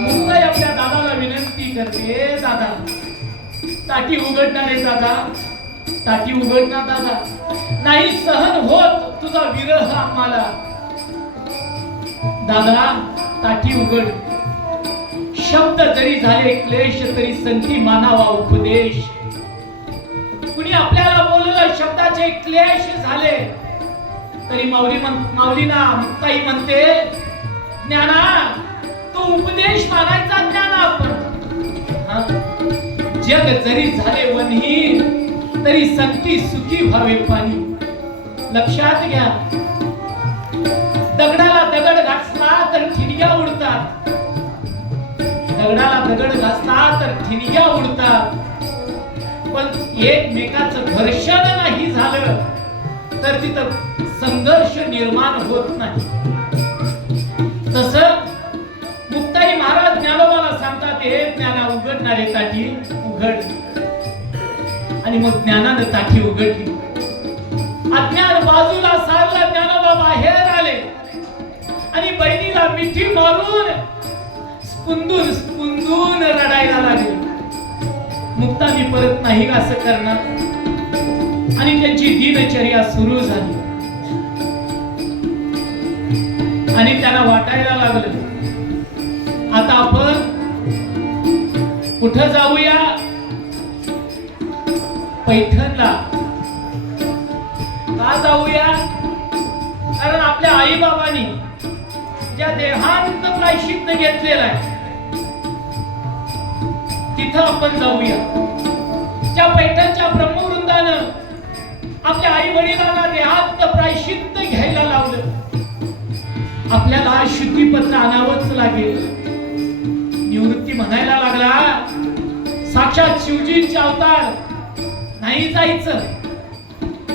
मुक्ताई आपल्या दादाला विनंती करते, दादा ताटी उघडणार आहे दादा, ताटी उघडणार दादा, नाही सहन होत तुझा विरह आम्हाला. दादा ताटी उघड, शब्द जरी झाले क्लेश तरी संती मानावा उपदेश. कुणी आपल्याला बोललं शब्दाचे क्लेश झाले तरी माऊलीना मुक्ताई म्हणते, ज्ञाना तो उपदेश मानायचा ज्ञाना. जग जरी झाले वनही तरी संती सुखी व्हावे पाणी. लक्षात घ्या, दगडाला दगड घासला तर ठिणग्या उडतात, दगडाला दगड घासला तर ठिणग्या उडतात, पण एकमेकाचं घर्षण नाही झालं तर तिथं संघर्ष निर्माण होत नाही. तसं मुक्ताई महाराज ज्ञानोबाला सांगतात, हे ज्ञाना उघडणारे ताटी उघड. आणि मग ज्ञानानं ताटी उघडली, अज्ञान बाजूला सारला, ज्ञानोबा बाहेर आले आणि बहिणीला मिठी मारून स्पुंदून स्पुंदून रडायला लागले. मुक्ता मी परत नाही असं करणार. आणि त्यांची दिनचर्या सुरू झाली आणि त्यांना वाटायला लागलं, आता आपण कुठं जाऊया? पैठणला. का जाऊया? कारण आपल्या आई बाबांनी ज्या देहांत प्रायश्चित्त घेतलेलं आहे तिथं आपण जाऊया. त्या पैठणच्या ब्रह्मवृंदानं आपल्या आई वडिलांना देहांत प्रायश्चित्त घ्यायला लावलं. आपल्याला शुद्धीपत्र आणावंच लागेल. निवृत्ती म्हणायला लागला, साक्षात शिवजींचे अवतार, नाही जायचं.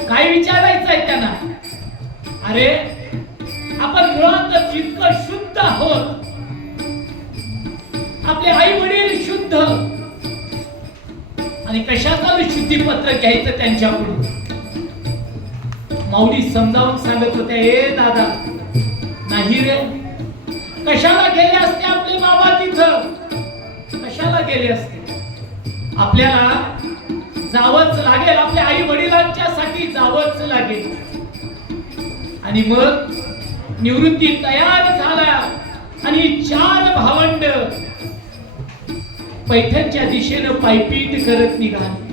काय विचारायचंय त्यांना? अरे आपण मुळात जितकं शुद्ध आहोत, आपले आई वडील शुद्ध, आणि कशाचं शुद्धीपत्र घ्यायचं त्यांच्याकडून? माऊली समजावून सांगत होत्या, ए दादा नाही रे, कशाला गेले असते आपले बाबा तिथं? कशाला गेले असते? आपल्याला जावंच लागेल, आपल्या आई वडिलांच्या साठी जावंच लागेल. आणि मग निवृत्ती तयार झाला आणि 4 भावंड पैठणच्या दिशेनं पायपीट करत निघाले.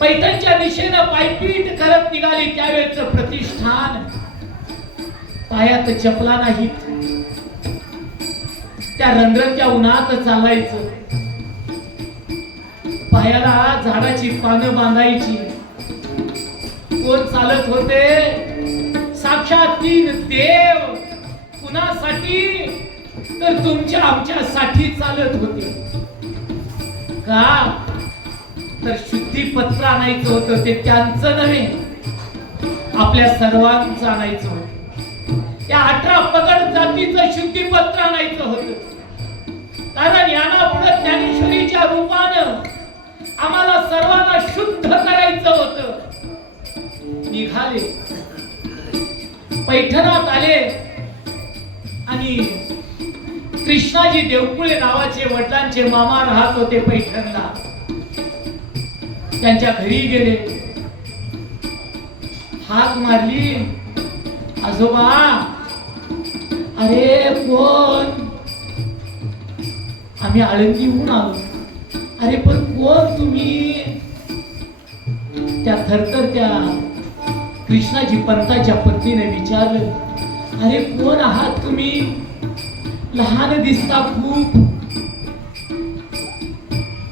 पैठणच्या दिशेनं पायपीट करत निघाली. त्यावेळेचं प्रतिष्ठान, पायात चपला नाहीत, त्या रंध्रच्या उन्हात चालायचं, पायाला झाडाची पानं बांधायची. कोण चालत होते? साक्षात 3 देव. कुणासाठी? तर तुमच्या आमच्यासाठी चालत होते. का? तर शुद्धीपत्र आणायचं होतं. ते त्यांचं नव्हे, आपल्या सर्वांचं आणायचं होतं. या 18 पगड जातीचं शुद्धीपत्र आणायचं होतं. कारण यानापुढे ज्ञानेश्वरीच्या रूपानं आम्हाला सर्वांना शुद्ध करायचं होतं. निघाले, पैठणात आले आणि कृष्णाजी देवकुळे नावाचे वडिलांचे मामा राहत होते पैठणला. त्यांच्या घरी गेले, हाक मारली, आजोबा, अरे कोण? आम्ही आळंदीहून आलो. अरे पण कोण तुम्ही? त्या थरथरत्या कृष्णाजी पंताच्या पत्नीने विचारलं, अरे कोण आहात तुम्ही? लहान दिसता खूप.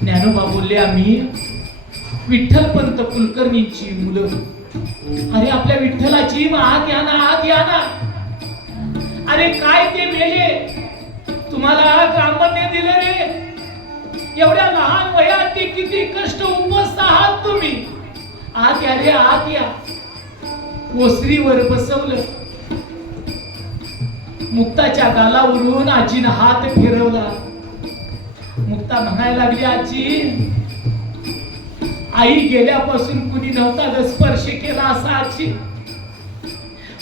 ज्ञानोबा बोलले, आम्ही विठ्ठल पंत कुलकर्णींची मुलं. अरे आपल्या विठ्ठलाची आत या ना, आत या ना. अरे काय ते मेले, तुम्हाला ग्रामपंचायत दिलं रे? एवढ्या लहान वयात ते किती कष्ट उपस्थ आहात तुम्ही. आत या रे, आत या. ओसरीवर बसवलं. मुक्ताच्या गालावरून आजीनं हात फिरवला. मुक्ता म्हणायला लागली, आजी, आई गेल्यापासून कुणी नव्हता ग स्पर्श केला असा. आजी,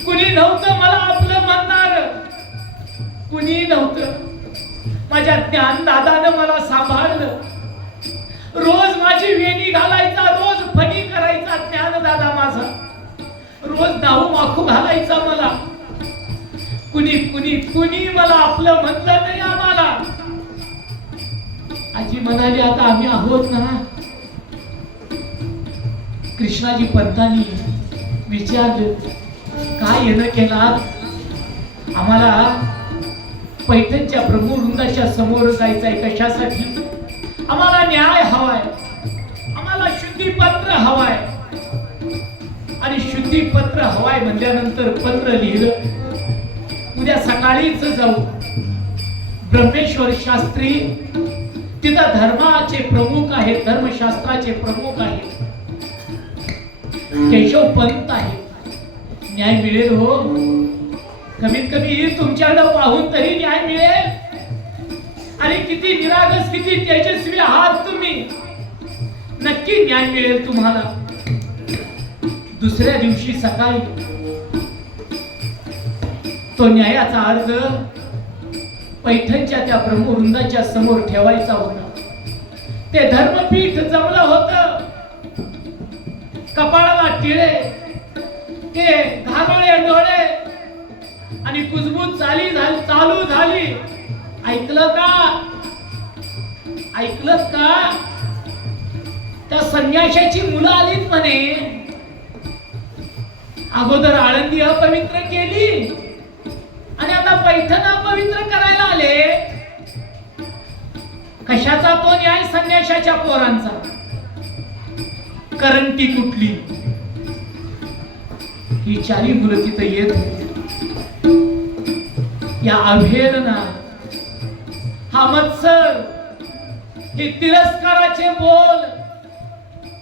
कुणी नव्हतं मला आपलं म्हणणार, कुणी नव्हतं. माझ्या ज्ञान दादानं मला सांभाळलं. रोज माझी वेणी घालायचा, रोज फणी करायचा ज्ञान दादा माझा. रोज नाहू माखू घालायचा मला. कुणी कुणी कुणी मला आपलं म्हणलं नाही आम्हाला. आजी म्हणाली, आता आम्ही आहोत ना. कृष्णाजी पंतांनी विचारलं, काय येणं केलात? आम्हाला पैठणच्या ब्रह्मवृंदाच्या समोर जायचंय. कशासाठी? आम्हाला न्याय हवाय, आम्हाला शुद्धीपत्र हवाय. आणि शुद्धीपत्र हवाय म्हणल्यानंतर पत्र लिहिलं. उद्या सकाळीच जाऊ. ब्रह्मेश्वर शास्त्री तिथं धर्माचे प्रमुख आहेत, धर्मशास्त्राचे प्रमुख आहेत. केशव पंत आहे. न्याय मिळेल हो. कमीत कमी तुमच्याकडे पाहून तरी न्याय मिळेल. आणि किती निरागस, किती तेजस्वी आहात तुम्ही. नक्की न्याय मिळेल तुम्हाला. दुसऱ्या दिवशी सकाळी तो न्यायाचा अर्ज पैठणच्या त्या ब्रह्मवृंदाच्या समोर ठेवायचा होता. ते धर्मपीठ जमलं होतं. कपाळाला टिळे, ते घारोळे डोळे आणि कुजबूज चालू झाली. ऐकलं का? ऐकलं का? त्या संन्याशाची मुलं आलीत म्हणे. अगोदर आळंदी अपवित्र केली आणि आता पैठण अपवित्र करायला आले. कशाचा तो न्याय? संन्याशाच्या पोरांचा. करंटी कुठली? ही चारी मुलं तिथं येत होती. या अवहेलना, हा मत्सर, हे तिरस्काराचे बोल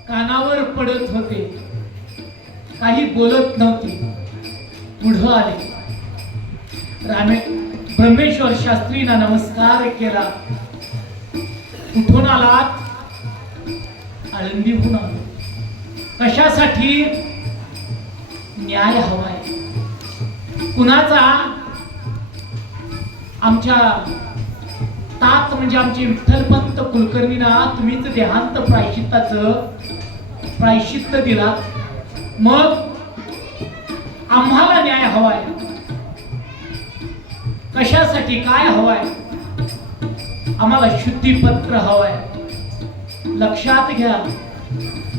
कानावर पडत होते. काही बोलत नव्हते. पुढं आले. ब्रह्मेश्वर शास्त्रींना नमस्कार केला. कुठून आलात? आळंदीहून आलो. कशासाठी? न्याय हवाय. कुणाचा? आमच्या तात म्हणजे आमचे विठ्ठलपंत कुलकर्णींना तुम्हीच देहांत प्रायश्चित्त दिला. मग आम्हाला न्याय हवाय. कशासाठी? काय हवाय? आम्हाला शुद्धीपत्र हवाय. लक्षात घ्या,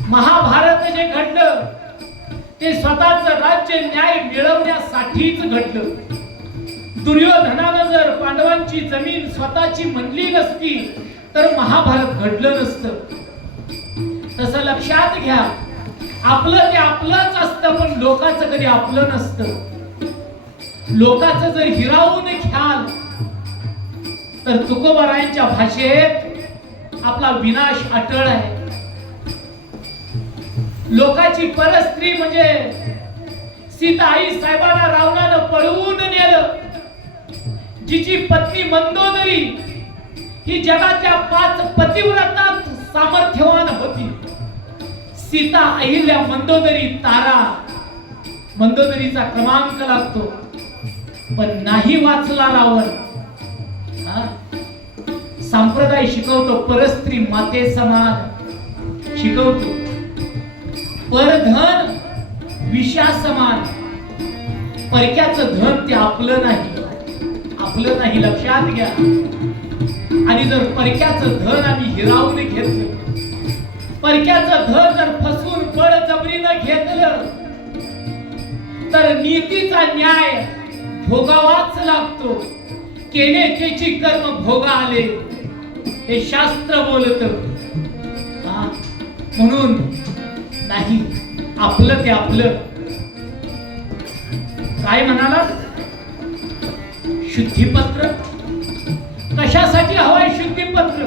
महाभारत जे घडलं ते स्वतःच राज्य न्याय मिळवण्यासाठीच घडलं. दुर्योधनानं जर पांडवांची जमीन स्वतःची म्हणली नसती तर महाभारत घडलं नसतं. तसं लक्षात घ्या, आपलं ते आपलंच असतं, पण लोकांचं कधी आपलं नसतं. लोकांचं जर हिरावून घ्याल तर तुकोबारायांच्या भाषेत आपला विनाश अटळ आहे. लोकांची परस्त्री म्हणजे सीता आई साहेबांना रावणानं पळवून नेलं. जिची पत्नी मंदोदरी ही जगाच्या 5 पतिव्रतात सामर्थ्यवान होती. सीता, अहिल्या, मंदोदरी, तारा. मंदोदरीचा क्रमांक लागतो, पण नाही वाचला रावण. संप्रदाय शिकवतो परस्त्री माते समान शिकवतो. परधन विषा समान. परक्याचं धन ते आपलं नाही, आपलं नाही, लक्षात घ्या. आणि जर परक्याचं धन आम्ही हिरावून घेतलं, परक्याचं धन जर फसवून बळजबरीनं घेतलं, तर नीतीचा न्याय भोगावाच लागतो. केले त्याची कर्म भोगा आले, हे शास्त्र बोलत. म्हणून नाही, आपलं ते आपलं. काय म्हणाला? शुद्धीपत्र कशासाठी हवाय? शुद्धीपत्र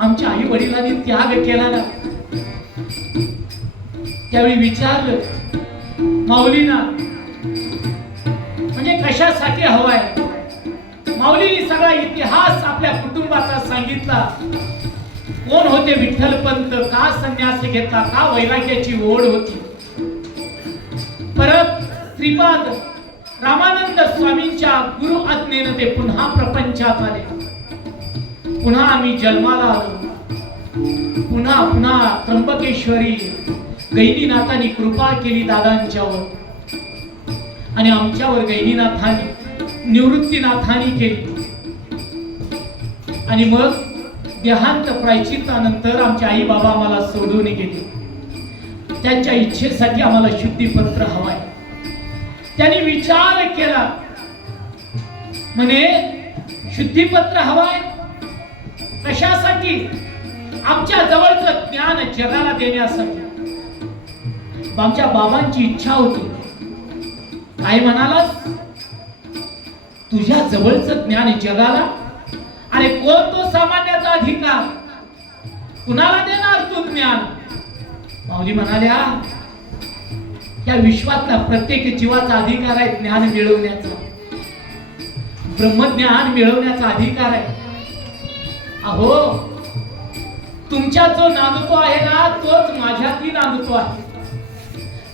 आमच्या आई वडिलांनी त्याग केला ना. त्यावेळी विचारलं माऊलींना, म्हणजे कशासाठी हवाय? माऊलींनी सगळा इतिहास आपल्या कुटुंबाचा सांगितला. कोण होते विठ्ठलपंत, का संन्यास घेतला, का वैराग्याची ओढ होती. परत श्रीपाद रामानंद स्वामींच्या गुरु आज्ञेने ते पुन्हा प्रपंचात आले. पुन्हा आम्ही जन्माला आलो. पुन्हा पुन्हा त्र्यंबकेश्वरी गैनीनाथांनी कृपा केली दादांच्यावर, आणि आमच्यावर गैनीनाथांनी, निवृत्तीनाथांनी केली. आणि मग देहांत प्रायश्चित्तानंतर आमचे आई बाबा आम्हाला सोडून गेले. त्यांच्या इच्छेसाठी आम्हाला शुद्धीपत्र हवाय. त्यांनी विचार केला, म्हणे शुद्धीपत्र हवाय कशासाठी? आमच्या जवळचं ज्ञान जगाला देण्यासाठी. आमच्या बाबांची इच्छा होती. काय म्हणालास? तुझ्या जवळचं ज्ञान जगाला? अरे कोण तो सामान्याचा अधिकार? कुणाला देणार तू ज्ञान? माऊली म्हणाल्या, या विश्वातला प्रत्येक जीवाचा अधिकार आहे ज्ञान मिळवण्याचा, ब्रह्मज्ञान मिळवण्याचा अधिकार आहे. अहो, तुमच्या जो नांदतो आहे ना, तोच माझ्यातही नांदतो आहे.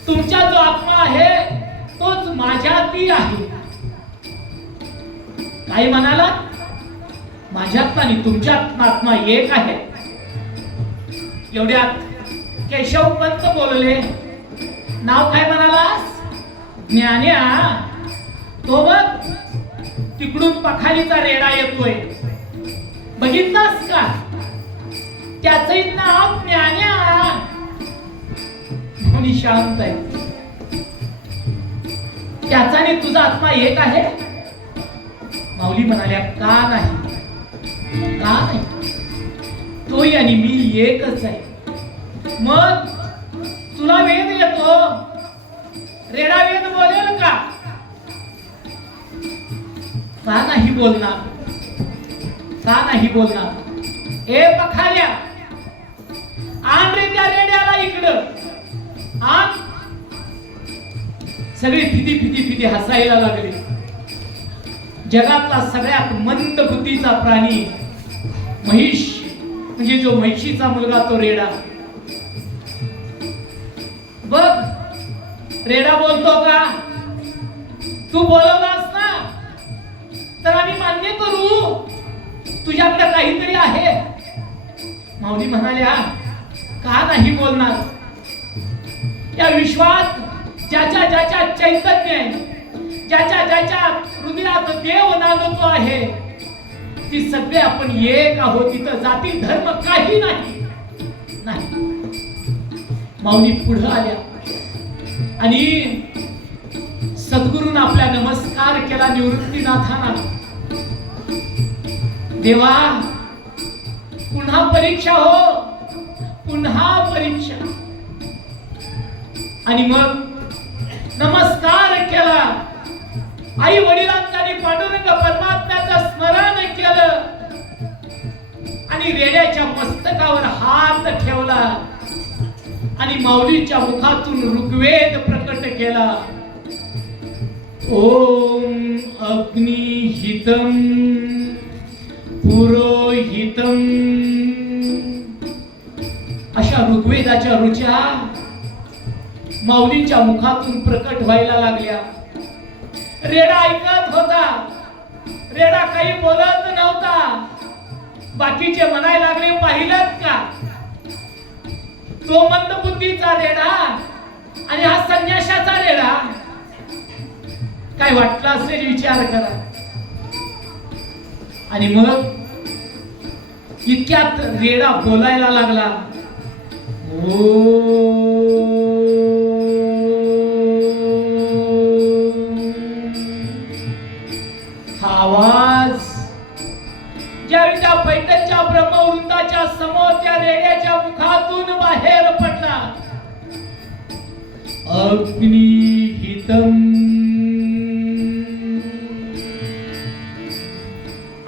तुमचा जो आत्मा आहे तोच माझ्यातही आहे. काय म्हणाला? माझ्यात आणि तुमच्यात आत्मा एक आहे. एवढ्यात केशवपंत बोलले. नाव काय म्हणालास? ज्ञान्या. तो बघ तिकडून पखालीचा रेडा येतोय, बघितलास का? त्याचंही नाव ज्ञान्या. म्हणून शांत आहे. त्याचाने तुझा आत्मा एक आहे? माऊली म्हणाल्या, का नाही, का नाही, तोही आणि मी एकच आहे. मग तुला वेद येतो, रेडा वेद बोलेल का? का नाही बोलणार? का नाही बोलणार? ए पखाल्या, आण रे त्या रेड्याला इकडं आण. सगळी फिदी फिदी फिदी हसायला लागले. जगातला सगळ्यात मंद बुद्धीचा प्राणी महिष, म्हणजे जो महिषीचा मुलगा तो रेडा. बघ रेडा बोलतो का? तू बोलवलास ना, तर आम्ही मान्य करू. तुझ्याकडे काहीतरी आहे. माऊली म्हणाल्या, का नाही बोलणार? या विश्वात ज्याच्या ज्याच्या चैतन्य आहे, ज्याच्या ज्याच्या हृदयात देव नांदतो आहे, ती सगळे आपण एक आहोत. तिथं जाती धर्म काही नाही. माऊली पुढे आल्या आणि सद्गुरूंना आपल्या नमस्कार केला. निवृत्तीनाथांना, देवा पुन्हा परीक्षा हो, पुन्हा परीक्षा. आणि मग नमस्कार केला. आई वडिलांचा आणि पांडुरंग परमात्म्याचं स्मरण केलं आणि रेड्याच्या मस्तकावर हात ठेवला आणि माऊलीच्या मुखातून ऋग्वेद प्रकट केला. ओम अग्निहितं पुरोहितं. अशा ऋग्वेदाच्या ऋचा माऊलीच्या मुखातून प्रकट व्हायला लागल्या. रेडा ऐकत होता. रेडा काही बोलत नव्हता. बाकीचे म्हणायला लागले, पाहिलं का? तो मंदबुद्धीचा रेडा आणि हा संन्याशाचा रेडा. काय वाटलं असेल विचार करा. आणि मग इतक्यात रेडा बोलायला लागला. हा आवाज ज्यावेळी त्या पैठणच्या ब्रह्मवृंदाच्या समोर त्या रेड्याच्या मुखातून बाहेर पडला. अग्निहितम.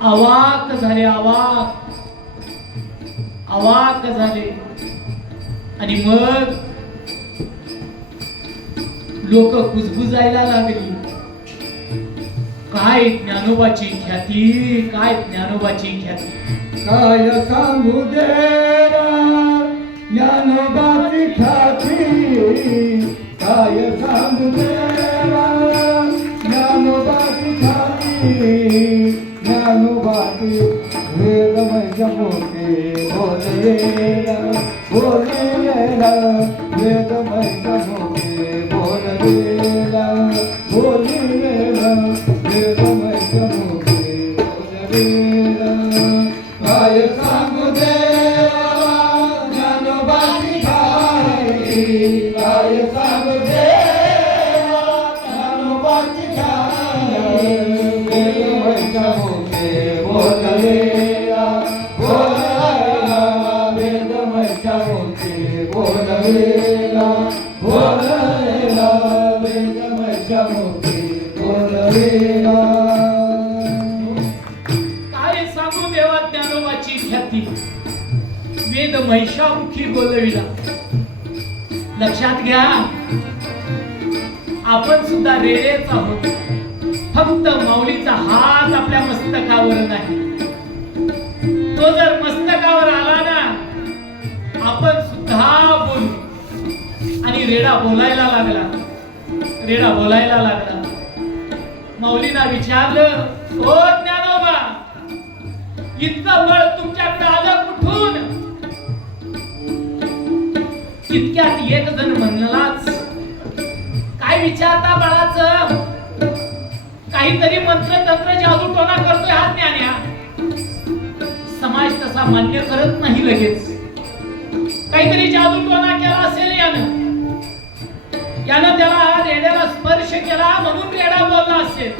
अवाक झाले, अवाक झाले. आणि मग लोक कुजबुजायला लागली. काय ज्ञानोबाची ख्याती, काय ज्ञानोबाची ख्याती. काय सांगू देवा ज्ञानोबाची ख्याती, काय सांगू देवा ज्ञानोबाची ख्याती. ज्ञानोबाची वेदमय जमोके बोललेला, बोललेला वेदमय जमोके बोललेला, बोललेला वेदमय जमोके बोललेला. काय सांगू देवा ज्ञानोबाची ख्याती, काय सांगू देवा ज्ञानोबाची ख्याती. वेदमय जमोके बोललेला, बोललेला वेदमय जमोके बोललेला, बोललेला वेदमय जमोके बोललेला. काय सांगू देवा ज्ञानोबाची ख्याती. वेद महिषामुखी बोलविला. लक्षात घ्या, आपण सुद्धा रेडेच आहोत. फक्त माऊलीचा हात आपल्या मस्तकावर नाही. तो जर मस्तकावर आला ना, आपण सुद्धा बोलू. आणि रेडा बोलायला लागला, रेडा बोलायला लागला. माऊलींना विचारलं, ओ ज्ञानोबा, इतकं बळ तुमच्याकडे आलं कुठून? इतक्यात एक जण म्हणलाच, काय विचारता बाळाचं? काहीतरी मंत्र तंत्र जादू टोना करतोय हा ज्ञान्या. समाज तसा मान्य करत नाही लगेच. काहीतरी जादू टोना केला असेल यानं त्याला रेड्याला स्पर्श केला म्हणून रेडा बोलला असेल.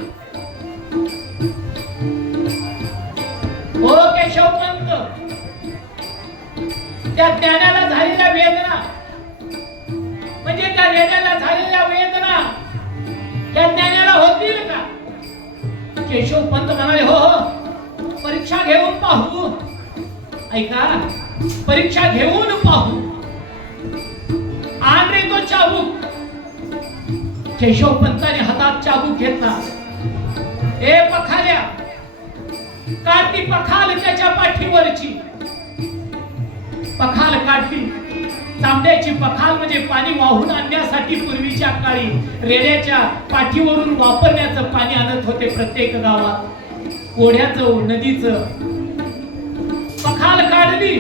ओ केशवपंत, त्या ज्ञानाला झालेल्या वेदना म्हणजे त्या रेड्याला झालेल्या वेदना त्या ज्ञानाला होतील का? केशवपंत म्हणाले, हो हो, परीक्षा घेऊन पाहू. ऐका, परीक्षा घेऊन पाहू. आण रे तो चाबूक. केशवपंताने हातात चाबूक घेतला. ए पखाल्या, काढती पखाल त्याच्या पाठीवरची. पखाल काढली. तांब्याची पखाल म्हणजे पाणी वाहून आणण्यासाठी पूर्वीच्या काळी रेड्याच्या पाठीवरून वापरण्याचं पाणी आणत होते प्रत्येक गावात. ओढ्याचं, नदीचं. पखाल काढली.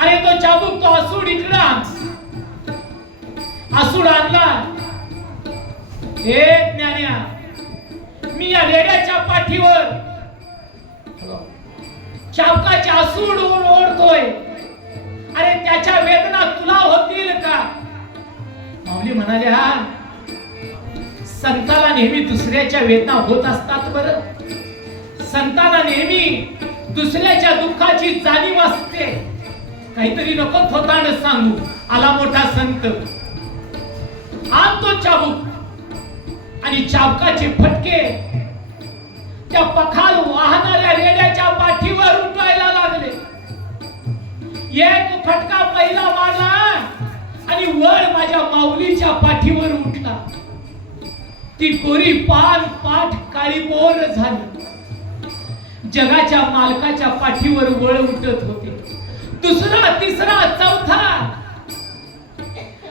अरे तो चाबूक, तो असूड इकडा. असूड आणला. हे ज्ञान्या, मी या रेड्याच्या पाठीवर चाबकाचे असूड ओढतोय. अरे त्याच्या वेदना तुला होतील का? माऊली म्हणाले, हा, संताला नेहमी दुसऱ्याच्या वेदना होत असतात. बरं, संतांना नेहमी दुसऱ्याच्या दुःखाची जाणीव असते. काहीतरी नको थोतांड सांगू. आला मोठा संत, आणतो चाबूक. आणि चाबकाचे फटके त्या पखाल वाहणाऱ्या रेड्याच्या पाठीवर उठवायला लागले. एक फटका पहिला मारला आणि वर माझ्या माऊलीच्या पाठीवर उठला. ती कोरी पान पाठ काळीबोर झाली. जगाच्या मालकाच्या पाठीवर वळ उठत होते. दुसरा, तिसरा, चौथा.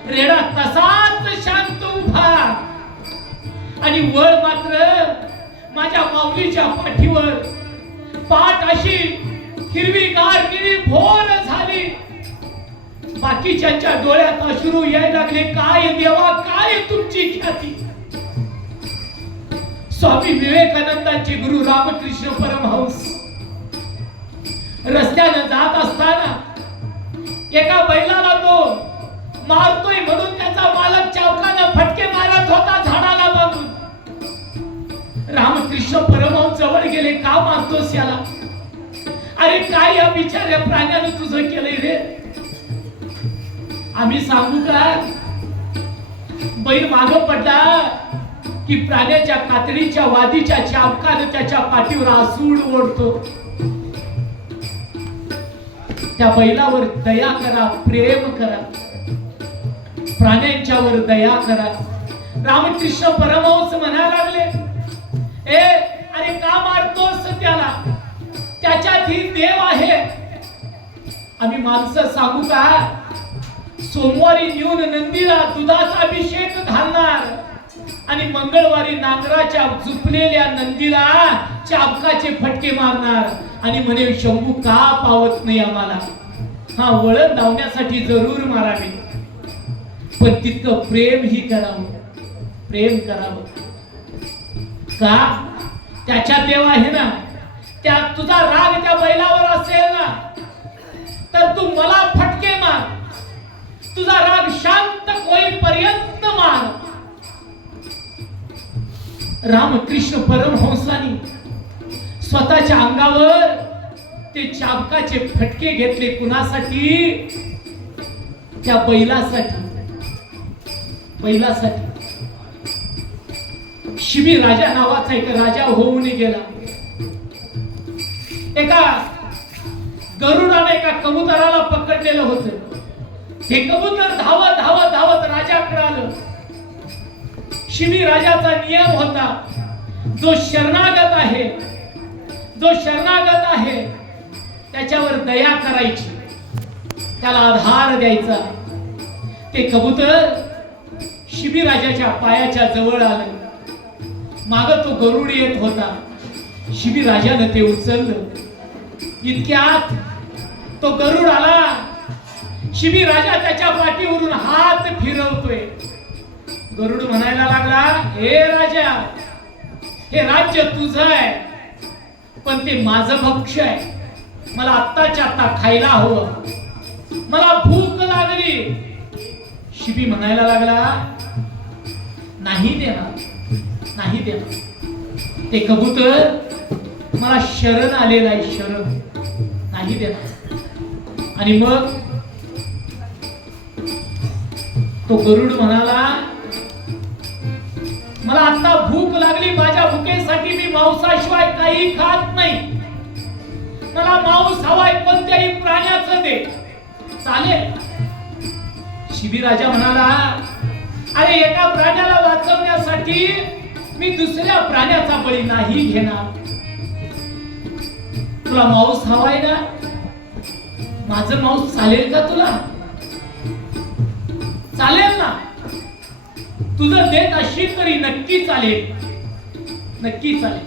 रेडा तसाच शांत उभा आणि वळ मात्र माझ्या माऊलीच्या पाठीवर. पाठ अशी हिरवीगार निळी भोर झाली. बाकीच्यांच्या डोळ्यात अश्रू यायला लागले. काय देवा, काय तुमची ख्याती. स्वामी विवेकानंदांचे गुरु रामकृष्ण परमहंस रस्त्याने जात असताना एका बैलाला तो मारतोय म्हणून त्याचा मालक चावकाने फटके मारत होता झाडाला बांधून. रामकृष्ण परमहंस जवळ गेले, का मारतोस याला? अरे काय या बिचाऱ्या प्राण्याने तुझं केलंय रे? आम्ही सांगू का? बैल मागं पडला की प्राण्याच्या कातडीच्या वादीच्या चाबकाने त्याच्या पाठीवर आसूड ओढतो. त्या बैलावर दया करा, प्रेम करा, प्राण्यांच्यावर दया करा. रामकृष्ण परमहंस म्हणायला लागले, ए अरे का मारतोस त्याला? त्याच्यात ही देव आहे. आम्ही माणसं सांगू का? सोमवारी नेऊन नंदीला दुधाचा अभिषेक घालणार आणि मंगळवारी नांगराच्या झुपलेल्या नंदीला चाबकाचे फटके मारणार आणि म्हणे शंभू का पावत नाही आम्हाला? हा, वळण लावण्यासाठी जरूर मारावे, पण तितकं प्रेम ही करावं, प्रेम करावं. का? त्याच्या देव आहे ना. त्या तुझा राग त्या बैलावर असेल ना तर तू मला फटके मार, तुझा राग शांत होईपर्यंत मार. रामकृष्ण परमहंसानी स्वतःच्या अंगावर ते चाबकाचे फटके घेतले. कुणासाठी? त्या बैलासाठी. बैलासाठी. शिबी राजा नावाचा एक राजा होऊन गेला. एका गरुडाने एका कबुतराला पकडलेलं होतं. हे कबूतर धावत धावत धावत राजाकडे आलं. शिबी राजाचा नियम होता, जो शरणागत आहे, जो शरणागत आहे त्याच्यावर दया करायची, त्याला आधार द्यायचा. ते कबूतर शिबी राजाच्या पायाच्या जवळ आलं. माग तो गरुड येत होता. शिबी राजाने ते उचललं. इतक्यात तो गरुड आला. शिबी राजा त्याच्या पाठीवरून हात फिरवतोय. गरुड म्हणायला लागला, हे राजा, हे राज्य तुझं आहे, पण ते माझं भक्ष्य आहे. मला आत्ताच्या आत्ता खायला हवं, मला भूक लागली. शिबी म्हणायला लागला, नाही देणार, नाही देणार. ते कबूतर मला शरण आलेला आहे, शरण, नाही देणार. आणि मग तो गरुड म्हणाला, मला आता भूक लागली, माझ्या भुकेसाठी मी मांसाशिवाय काही खात नाही. मला मांस हवाय, कोणत्याही प्राण्याचं दे, चालेल? शिबी राजा म्हणाला, अरे एका प्राण्याला वाचवण्यासाठी मी दुसऱ्या प्राण्याचा बळी नाही घेणार. तुला मांस हवाय ना? माझं मांस चालेल का तुला? चालेल ना? तुझं देत असेल तरी नक्की चालेल, नक्की चालेल.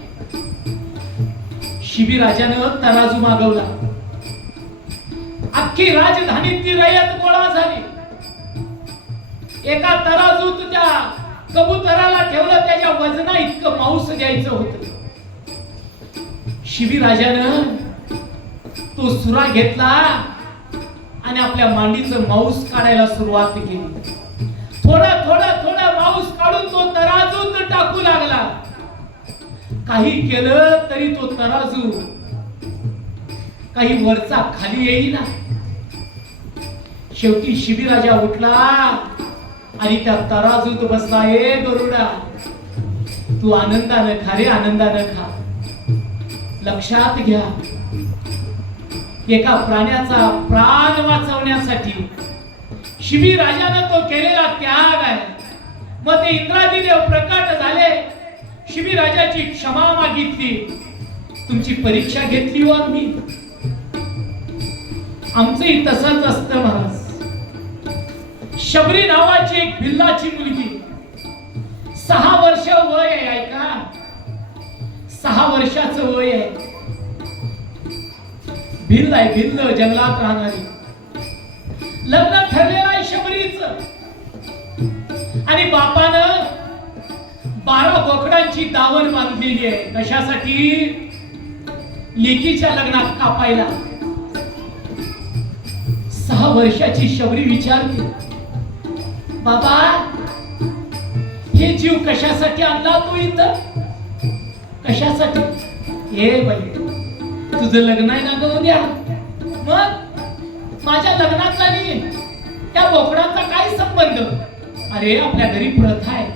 शिबी राजानं तराजू मागवला. अख्खी राजधानीतली रयत गोळा झाली. एका तराजूत त्या कबुतराला ठेवलं, त्याच्या वजना इतकं मांस द्यायचं होतं. शिबी राजानं तो सुरा घेतला आणि आपल्या मांडीचं मांस काढायला सुरुवात केली. थोडं थोडं थोडं मांस काढून तो तराजूत टाकू लागला. काही केलं तरी तो तराजू काही वरचा खाली येईना. शेवटी शिबी राजा उठला आणि त्या तराजूत बसला. ए गरुडा, तू आनंदानं खा रे, आनंदानं खा. लक्षात घ्या, एका प्राण्याचा प्राण वाचवण्यासाठी शिबी राजानं तो केलेला त्याग आहे. मग ते इंद्रादिदेव प्रकट झाले, शिबी राजाची क्षमा मागितली. तुमची परीक्षा घेतली हो आम्ही. आमचंही तसंच असतं महाराज. शबरी नावाची एक भिल्लाची मुलगी, 6 वर्ष वय आहे, ऐका, 6 वर्षाचं वय आहे. भिल्ल आहे, भिल्ल, जंगलात राहणारी. लग्न ठरलेलं आहे शबरीचं. आणि बापानं 12 बोकडांची दावण बांधलेली आहे. कशासाठी? लेकीच्या लग्नात कापायला. 6 वर्षाची शबरी विचारते, बाबा हे जीव कशासाठी आणला तू इथं? कशासाठी? हे बाई तुझं लग्न आहे ना ग उद्या, मग माझ्या लग्नातला नाही त्या बोकडांचा काय संबंध? अरे आपल्या घरी प्रथा आहे.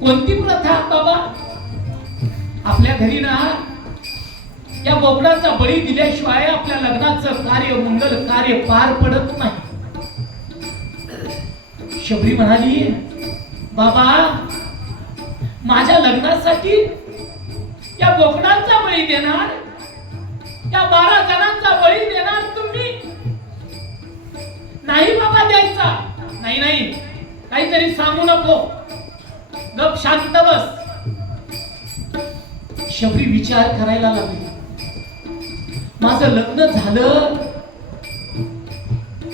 कोणती प्रथा बाबा? आपल्या घरी ना या बोकडाचा बळी दिल्याशिवाय आपल्या लग्नाचं कार्य, मंगल कार्य पार पडत नाही. शबरी म्हणाली, बाबा माझ्या लग्नासाठी या बोकडांचा बळी देणार? या 12 जणांचा बळी देणार तुम्ही? नाही बाबा द्यायचा. नाही नाही काहीतरी सांगू नको, गप शांत बस. शबरी विचार करायला लागली. माझं लग्न झालं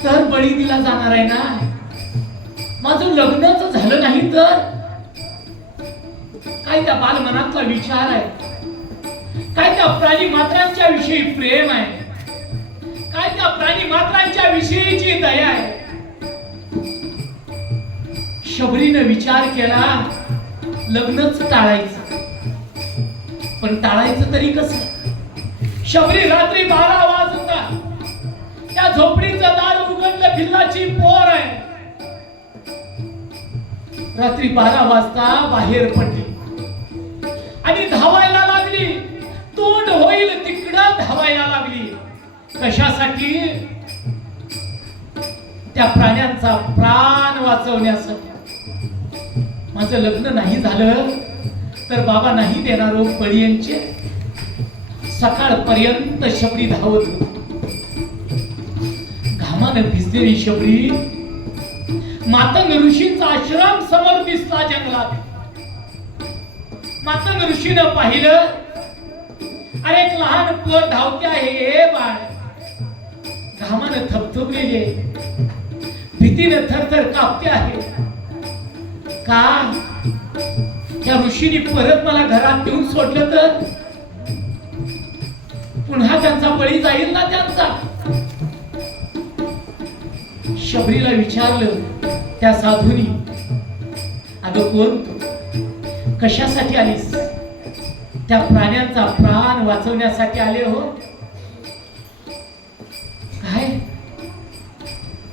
तर बळी दिला जाणार आहे ना, माझं लग्नच झालं नाही तर? काय त्या बालमनातला विचार आहे? काय त्या प्राणी मात्रांच्या विषयी प्रेम आहे? काय त्या प्राणी मात्रांच्या विषयीची दया आहे? शबरीने विचार केला, लग्नच टाळायचं. पण टाळायचं तरी कसं? शबरी रात्री 12 वाजता त्या झोपडीचं दार उघडलं. भिल्लाची पोर आहे. रात्री 12 वाजता बाहेर पडली आणि धावायला लागली. तोंड होईल तिकडं धावायला लागली. कशासाठी? त्या प्राण्यांचा प्राण वाचवण्यासाठी. माझं लग्न नाही झालं तर बाबा नाही देणार बळींचे. सकाळपर्यंत शबरी धावत होती. घामाने भिजलेली शबरी मातंग ऋषींचा आश्रम समोर दिसला जंगलात. मातंग ऋषीनं पाहिलं, अरे एक लहान पोर धावते आहे. हे बाळ घामाने थपथपलेले, भीतीने थरथर कापते आहे. का? त्या ऋषीने परत मला घरात नेऊन सोडलं तर पुन्हा त्यांचा बळी जाईल ना त्यांचा. शबरीला विचारलं त्या साधूनी, अगं कोण तू? कशासाठी आलीस? त्या प्राण्यांचा प्राण वाचवण्यासाठी आले हो. काय?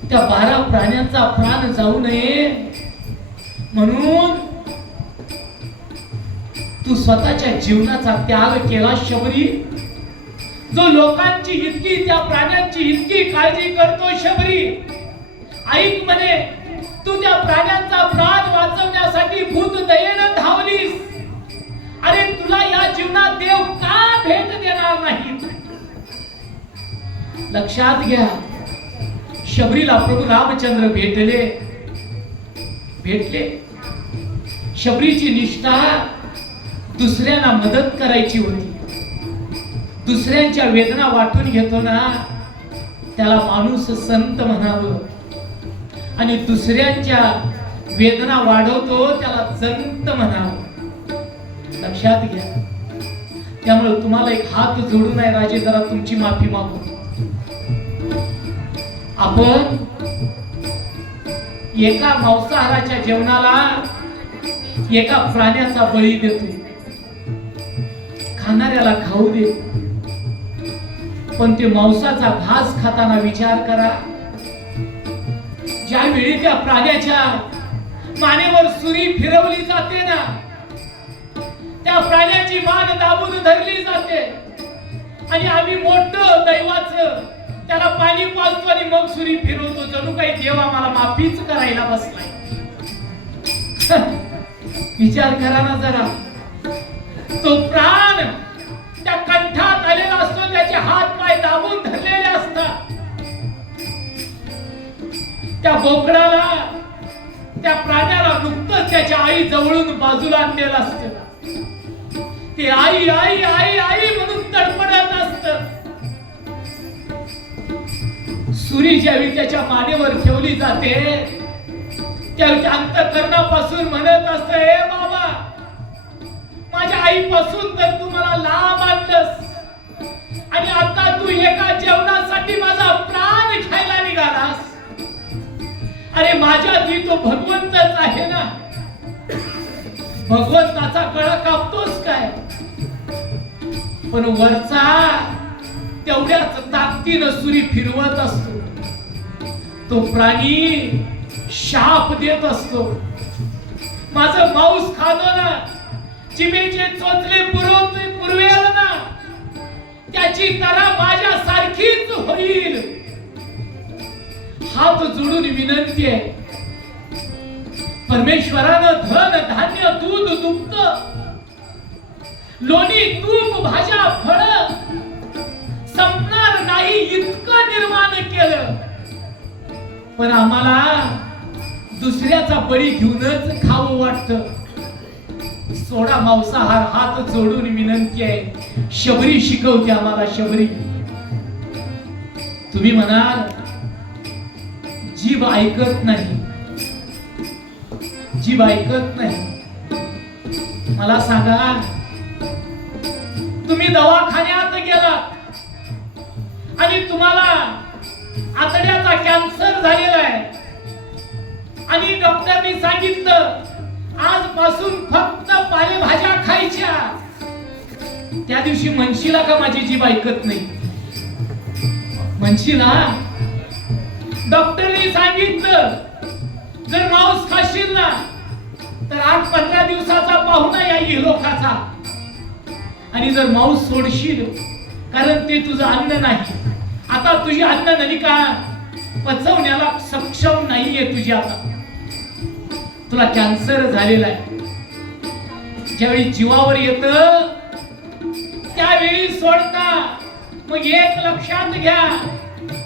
त्या 12 प्राण्यांचा प्राण जाऊ नये म्हणून तू स्वतःच्या जीवनाचा त्याग केला शबरी. जो लोकांची इतकी, त्या प्राण्यांची इतकी काळजी करतो शबरी, ऐक म्हणे तू त्या प्राण्यांचा प्राण वाचवण्यासाठी भूत दयेनं धावलीस. अरे तुला या जीवनात देव का भेट देणार नाही? लक्षात घ्या, शबरीला प्रभू रामचंद्र भेटले. शबरीची निष्ठा दुसऱ्यांना मदत करायची होती. दुसऱ्यांच्या वेदना वाटून घेतो ना त्याला माणूस संत म्हणावं, आणि दुसऱ्यांच्या वेदना वाढवतो त्याला संत म्हणावं. लक्षात घ्या. त्यामुळे तुम्हाला एक हात जोडून आहे राजे, जरा तुमची माफी मागू. आपण एका मांसाहाराच्या जेवणाला एका प्राण्याचा बळी देतो. खाणाऱ्याला खाऊ दे, पण ते मांसाचा घास खाताना विचार करा. ज्यावेळी त्या प्राण्याच्या मानेवर सुरी फिरवली जाते ना, त्या प्राण्याची मान दाबून धरली जाते आणि आम्ही मोठं दैवाचं त्याला पाणी पाजतो आणि मग सुरी फिरवतो. जणू काही देव आम्हाला माफीच करायला बसलाय. विचार करा ना जरा. तो प्राण त्या कंठात आलेला असतो, त्याचे हात पाय दाबून धरलेले असतात. त्या बोकडाला, त्या प्राण्याला नुकतंच त्याच्या आई जवळून बाजूला आणलेलं असतं. ते आई आई आई आई म्हणून तडफडत असत. सुरी ज्यावेळी त्याच्या मानेवर ठेवली जाते त्यावेळी अंतःकरणापासून म्हणत असत, हे बाबा आईपासून तर तू मला लांब आणलंस आणि आता तू एका जेवणासाठी माझा प्राण घ्यायला निघालास. अरे माझ्या ती तो भगवंतच आहे ना. भगवंताचा गळा कापतोस काय, पण वरचा तेवढ्याच ताकदीनं सुरी फिरवत असतो. तो प्राणी शाप देत असतो. माझं मांस खातो ना, जिभेचे चोचले पुरवेल ना, त्याची तरा माझ्या सारखीच होईल. हात जोडून विनंती आहे, परमेश्वरानं धन धान्य दूध दुग्ध लोणी तूप भाज्या फळ संपणार नाही इतकं निर्माण केलं, पण आम्हाला दुसऱ्याचा बळी घेऊनच खावं वाटतं. सोडा मांसाहार. हात जोडून विनंती आहे, शबरी शिकवते आम्हाला. शबरी, तुम्ही म्हणाल जीभ ऐकत नाही, जीभ ऐकत नाही. मला सांगा, तुम्ही दवाखान्यात गेलात आणि तुम्हाला आतड्याचा कॅन्सर झालेला आहे आणि डॉक्टरनी सांगितलं आजपासून फक्त पालेभाज्या खायच्या. त्या दिवशी म्हणशीला का माझी जीभ ऐकत नाही? म्हणशीला. डॉक्टरनी सांगितलं जर मांस खाशील ना तर 8-15 दिवसाचा पाहुणा येईल लोकाचा, आणि जर मांस सोडशील कारण ते तुझं अन्न नाही, आता तुझी अन्न नलिका पचवण्याला सक्षम नाहीये तुझी, आता तुला कॅन्सर झालेला आहे. ज्यावेळी जीवावर येत त्यावेळी सोडता. मग एक लक्षात घ्या,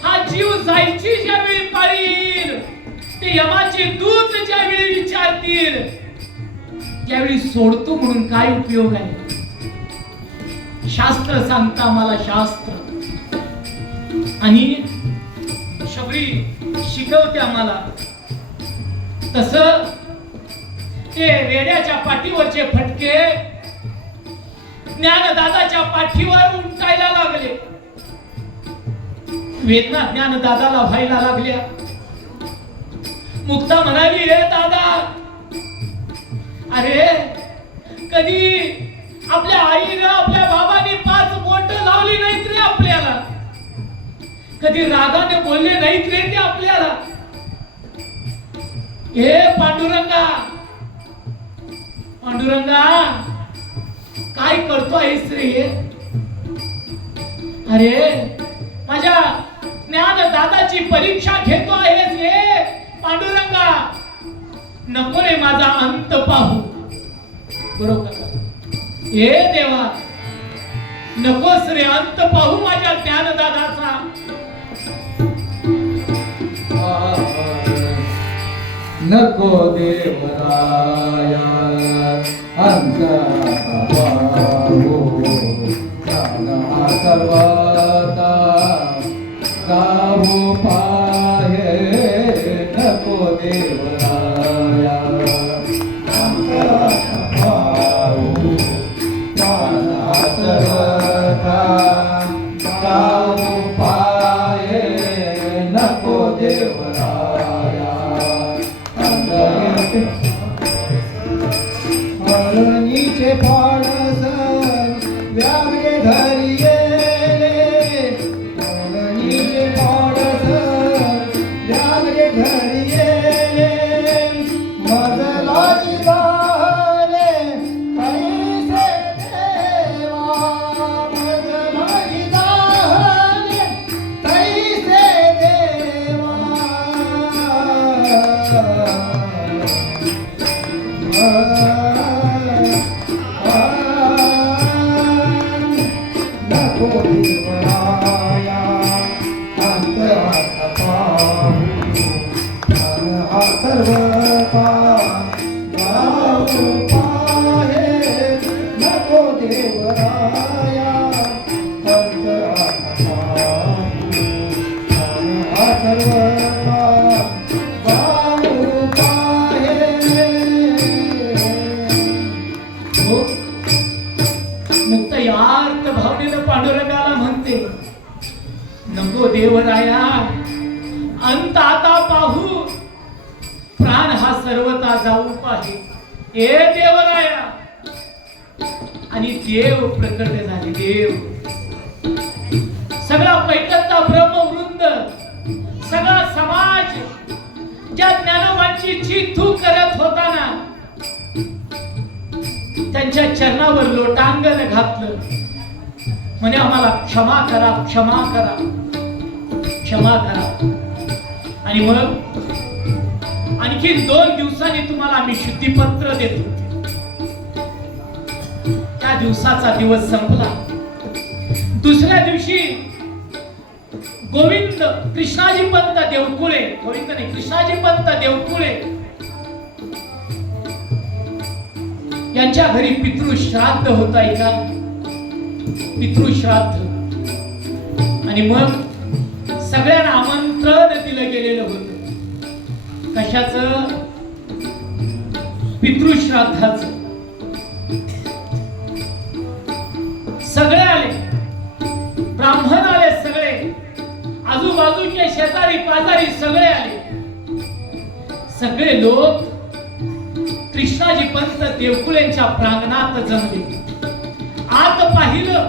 हा जीव जायची ज्यावेळी पाळी येईल, ते यमाचे दूत ज्यावेळी विचारतील त्यावेळी सोडतो म्हणून काय उपयोग आहे? शास्त्र सांगता मला, शास्त्र. आणि शबरी शिकवते आम्हाला. तसं ते रेड्याच्या पाठीवरचे फटके ज्ञानदादाच्या पाठीवर उमटायला लागले. वेदना ज्ञानदादाला व्हायला लागल्या. मुक्ता म्हणाली, रे दादा, अरे कधी आपल्या आईनं आपल्या बाबांनी 5 बोट लावली नाहीत रे आपल्याला, कधी रागाने बोलले नाहीत रे ते आपल्याला. हे पांडुरंगा, पांडुरंगा काय करतो आहेस रे? अरे माझ्या ज्ञान दादाची परीक्षा घेतो आहेस हे पांडुरंगा. नको रे माझा अंत पाहू. बरोबर, हे देवा, नकोस रे अंत पाहू माझ्या ज्ञानदादाचा. नको देवराया अंत पाहू, सर्वता गावो पाहे. नको देवराया अंत पाहू, सर्वता गावो पाहे. नको देवराया मरणीचे फाडस व्यागे धरिये, मरणीचे फाडस व्यागे धरिये. मजलाची बाले कैसे देवा, मजलाची बाले कैसे देवा. नको देवराया अंत पाहू, सर्वता गावो पाहे. नको देवराया अंत पाहू, सर्वता गावो पाहे. नुकतं यार्थ भावनेनं पांडुरंगाला म्हणते, नको देवराया, अंत आता पाहू, प्राण हा सर्वता जाऊ पाहे. ए देवराया. आणि देव प्रकट झाले. देव सगळा पैठणचा ब्रह्मवृंद, सगळा समाज ज्या ज्ञानोबांची चिथू करत होता ना, त्यांच्या चरणावर लोटांगण घातलं. म्हणे आम्हाला क्षमा करा, क्षमा करा, क्षमा करा. आणि मग आणखी 2 दिवसांनी तुम्हाला आम्ही शुद्धीपत्र देतो. त्या दिवसाचा दिवस संपला. दुसऱ्या दिवशी गोविंद कृष्णाजी पंत देवकुळे, गोविंद नाही कृष्णाजी पंत देवकुळे यांच्या घरी पितृश्राद्ध होत आहे का, पितृश्राद्ध. आणि मग सगळ्यांना आमंत्रण दिलं गेलेलं होतं. कशाचं? पितृश्राद्धाचं. सगळे आले, ब्राह्मण आले, सगळे आजूबाजूचे शेजारी पाजारी सगळे आले. सगळे लोक कृष्णाजी पंत देवकुळेंच्या प्रांगणात जमले. आत पाहिलं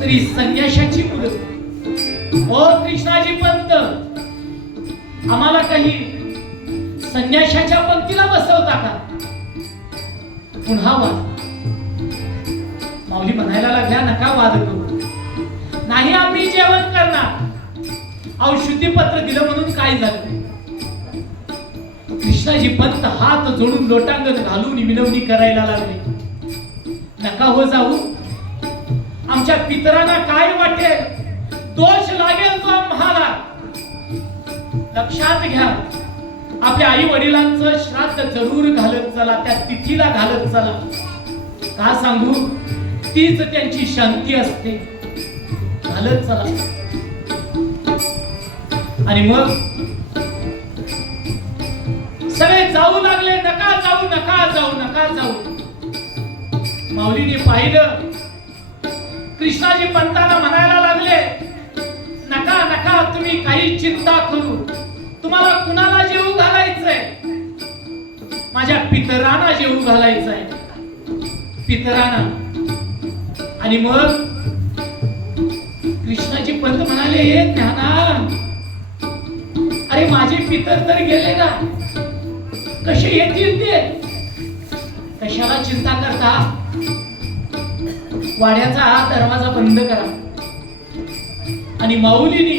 तरी संन्याशाची मुलं. ओ कृष्णाजी पंत, आम्हाला काही संन्याशाच्या पंक्तीला बसवता का? पुन्हा वाद. माऊली म्हणायला लागल्या, नका वाद करू. नाही, आम्ही जेवण करणार. औषधीपत्र दिलं म्हणून काय झालं? कृष्णाजी पंत हात जोडून लोटांगण घालून विनवणी करायला लागले, नका हो जाऊ. आमच्या पितरांना काय वाटेल, दोष लागेल तो आम्हाला. लक्षात घ्या, आपल्या आई वडिलांचं श्राद्ध जरूर घालत चला, त्या तिथीला घालत चला. का सांगू? तीच त्यांची शांती असते. घालत चला. आणि मग सगळे जाऊ लागले, नका जाऊ, नका जाऊ, नका जाऊ. माऊलीने पाहिलं, कृष्णाजी पंतांना म्हणायला लागले, नका नका, तुम्ही काही चिंता करू. तुम्हाला कुणाला जेवू घालायचंय? माझ्या पितरांना जेवू घालायचंय, पितरांना. आणि मग कृष्णाजी पंत म्हणाले, हे ज्ञाना, अरे माझे पितर तर गेले ना, कसे येतील ते? कशाला चिंता करता? वाड्याचा हा दरवाजा बंद करा. आणि माऊलीनी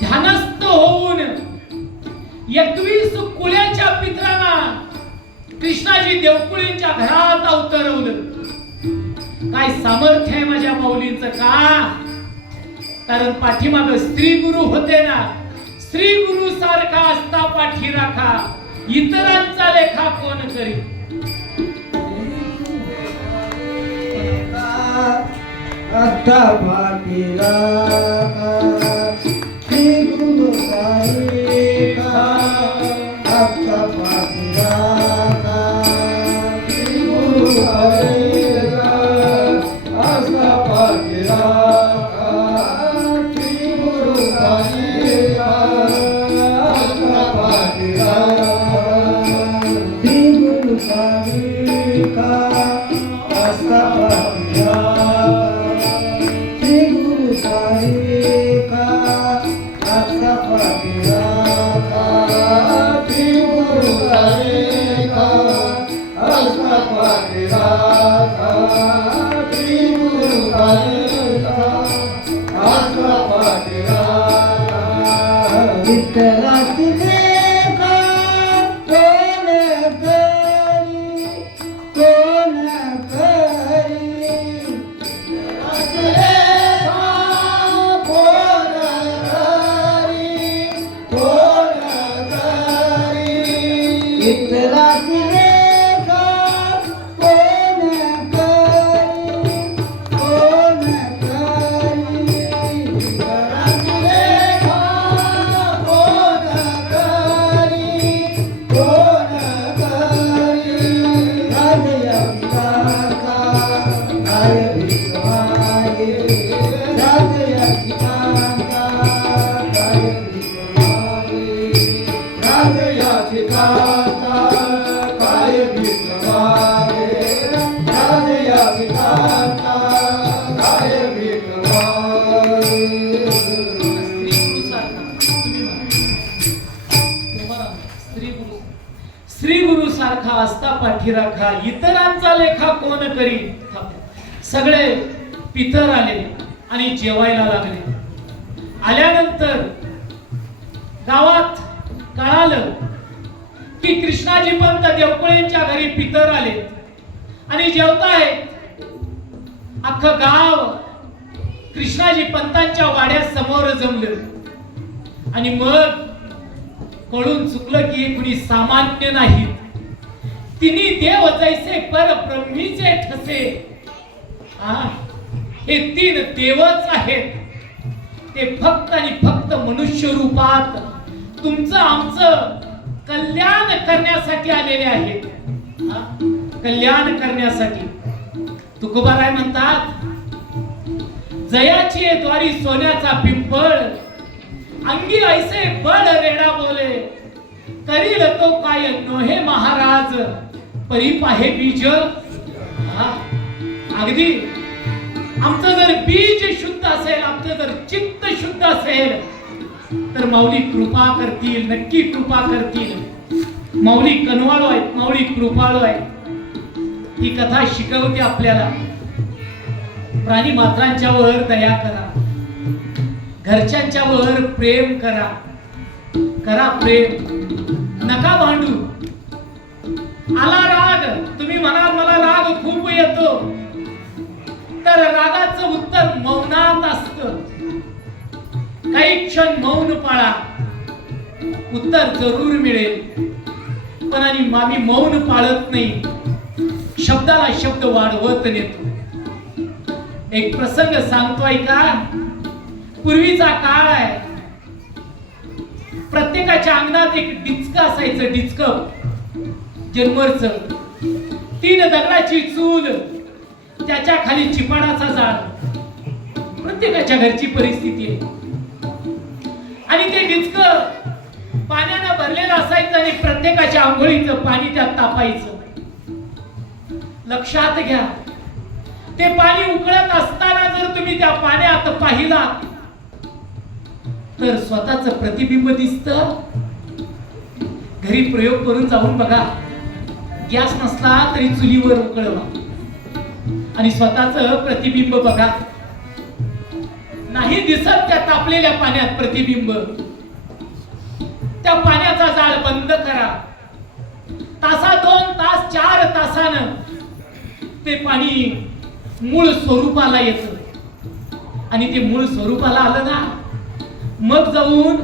ध्यानस्थ होऊन 21 कुळ्याच्या पितरांना कृष्णाजी देवकुळेंच्या घरात अवतरवलं. काय सामर्थ्य आहे माझ्या माऊलींचं का? कारण पाठीमाग स्त्री गुरु होते ना. स्त्री गुरु सारखा असता पाठी राखा, इतरांचा लेखा कोण करी. आता पाठी राखा, श्री गुरु साहेबा. आता पाठी राखा, श्री गुरु साहेबा. आता पाठी राखा, श्री गुरु साहेबा. आता पाठी राखा, श्री गुरु साहेबा. आता पाठी राखा, श्री गुरु साहेबा. विठ्ठला रे राजया विठाचा काय विठ्ठला श्री गुरु सारखा असता पाठीराखा इतरांचा लेखा कोण करी. सगळे पितर आले आणि जेवायला लागले. आल्यानंतर गावात कळालं की कृष्णाजी पंत देवकुळेंच्या घरी पितर आले आणि जेवतायत. अख्खं गाव कृष्णाजी पंतांच्या वाड्यासमोर जमलं आणि मग कळून चुकलं की हे कुणी सामान्य नाहीत. तिन्ही देव जैसे परब्रह्मीचे ठसे. हे तीन देवच आहेत. ते फक्त आणि फक्त मनुष्य रूपात तुमचं आमचं कल्याण करण्यासाठी आलेले आहेत. कल्याण करण्यासाठी. तुकोबाराय म्हणतात, जयाची द्वारी सोन्याचा पिंपळ अंगी ऐसे बळ रेडा बोले करील तो काय नोहे महाराज परी पाहे बीज. अगदी आमचं जर बीज शुद्ध असेल, आमचं जर चित्त शुद्ध असेल तर माऊली कृपा करतील, नक्की कृपा करतील. माऊली कनवाळू आहेत, माऊली कृपाळू आहेत. ही कथा शिकवते आपल्याला प्राणी मात्रांच्या वर दया करा, घरच्यांच्या वर प्रेम करा. करा प्रेम, नका भांडू. आला राग, तुम्ही म्हणाल मला राग खूप येतो, तर रागाचं उत्तर मौनात असतं. काही क्षण मौन पाळा, उत्तर जरूर मिळेल. पण आणि आम्ही मौन पाळत नाही, शब्दाला शब्द वाढवत नेतो. एक प्रसंग सांगतोय का. पूर्वीचा काळ आहे, प्रत्येकाच्या अंगणात एक डिचक असायचं. डिचक जन्मरच, 3 दगडाची चूल, त्याच्या खाली चिपाडाचा जाळ. प्रत्येकाच्या घरची परिस्थिती आहे. आणि ते डिचक पाण्याने भरलेलं असायचं आणि प्रत्येकाच्या आंघोळीचं पाणी त्यात तापायचं. लक्षात घ्या, ते पाणी उकळत असताना जर तुम्ही त्या पाण्यात पाहिलात तर स्वतःच प्रतिबिंब दिसतं. घरी प्रयोग करून जाऊन बघा. गॅस नसला तरी चुलीवर उकळवा आणि स्वतःच प्रतिबिंब बघा. नाही दिसत त्या तापलेल्या पाण्यात प्रतिबिंब. त्या पाण्याचा जाळ बंद करा. तासा 2 तास 4 तासानं ते पाणी मूळ स्वरूपाला येतं आणि ते मूळ स्वरूपाला आलं ना, मग जाऊन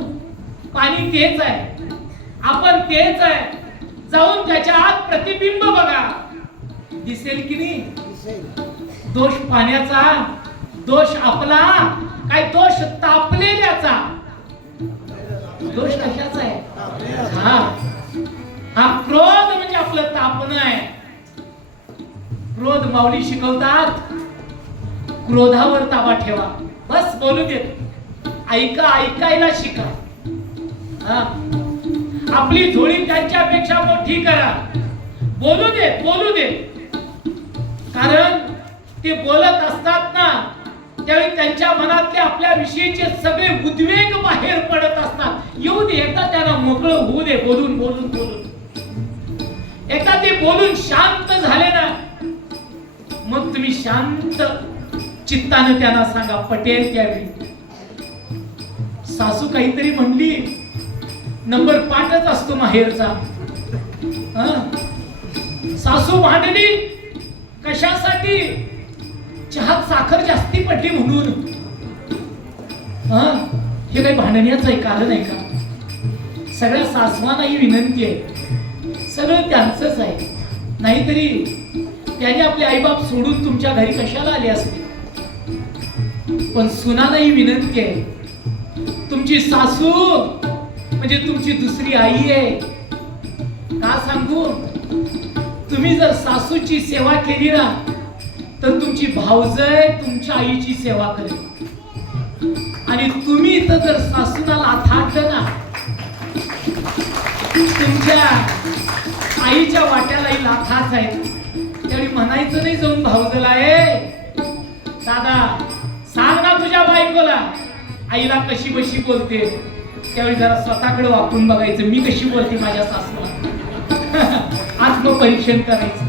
पाणी तेच आहे, आपण तेच आहे. जाऊन त्याच्या आत प्रतिबिंब बघा, दिसेल की नाही. दोष पाण्याचा, दोष आपला, काय दोष तापलेल्याचा. दोष कशाचा आहे? हा क्रोध म्हणजे आपलं तापणं आहे. क्रोध माऊली शिकवतात, क्रोधावर ताबा ठेवा. बस बोलू देत, ऐकायला शिका. आपली झोळी त्यांच्यापेक्षा मोठी करा. बोलू देत. कारण ते बोलत असतात ना, त्यावेळी त्यांच्या मनातले आपल्या विषयीचे सगळे उद्वेग बाहेर पडत असतात. येऊ दे, एकदा त्यांना मोकळं होऊ दे. बोलून एकदा ते बोलून शांत झाले ना, मग तुम्ही शांत चित्ताने त्यांना सांगा. पटेल त्यावेळी. सासू काहीतरी म्हणली, नंबर पाठच असतो माहेरचा. सासू भांडली कशासाठी? चहात साखर जास्ती पडली म्हणून. हे काही भांडण्याचं कारण आहे का? सगळ्या सासवांनाही विनंती आहे, सगळं त्यांचंच आहे. नाहीतरी त्याने आपले आईबाप सोडून तुमच्या घरी कशाला आले असते. पण सुनांनाही विनंती आहे, तुमची सासू म्हणजे तुमची दुसरी आई आहे. का सांगू? तुम्ही जर सासूची सेवा केली ना, तर तुमची भावजय तुमच्या आईची सेवा करेल. आणि तुम्ही इथं जर सासूला थाटलं ना, तुमच्या आईच्या वाट्यालाही लाथाच आहेत. त्यावेळी म्हणायचं नाही जाऊन भाऊजला, दादा सांग ना तुझ्या बायकोला आईला कशी बशी बोलते. त्यावेळी जरा स्वतःकडे वापरून बघायचं, मी कशी बोलते माझ्या सासूला. आत्मपरीक्षण करायचं.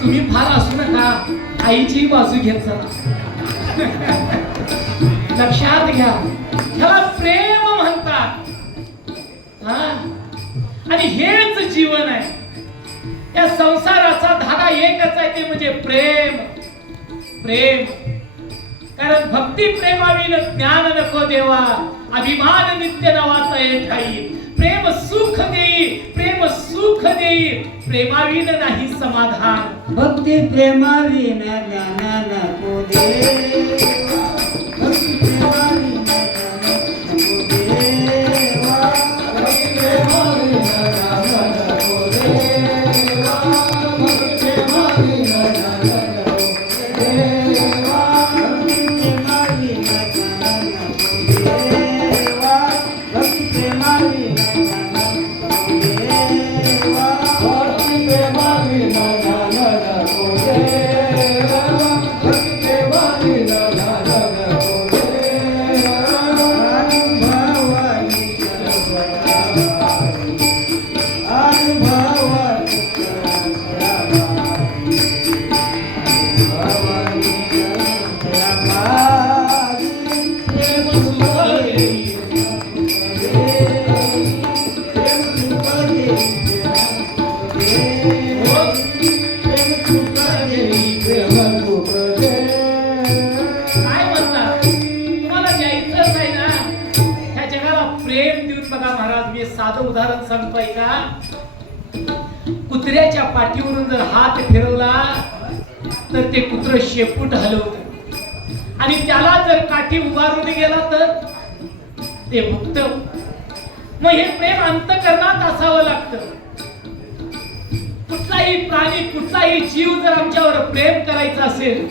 तुम्ही फार असू नका, आईची बाजू घेत चला. लक्षात घ्या, ह्याला प्रेम म्हणतात. आणि हेच जीवन आहे. या संसाराचा धागा एकच आहे, ते म्हणजे प्रेम. प्रेम, कारण भक्ती प्रेमाविन ज्ञान नको देवा, अभिमान नित्य नवाचा ठाई. प्रेम सुख देई, प्रेम सुख देई, प्रेमाविन नाही समाधान. भक्ती प्रेमाविन ज्ञान नको देवा, भक्ती प्रेमाविन ज्ञान नको देवा, भक्ती प्रेमाविन ज्ञान नको देवा, भक्ती प्रेमाविन ज्ञान नको देवा, भक्ती प्रेमाविन ज्ञान नको देवा, भक्ती प्रेमाविन उदाहरण सांगतोय का? कुत्र्याच्या पाठीवरून जर हात फिरवला तर ते कुत्र शेपूट हलवत, आणि त्याला जर काठी उभारून गेला तर ते भुकत. मग हे प्रेम अंतःकरणात असावं लागतं. कुठलाही प्राणी, कुठलाही जीव जर आमच्यावर प्रेम करायचा असेल,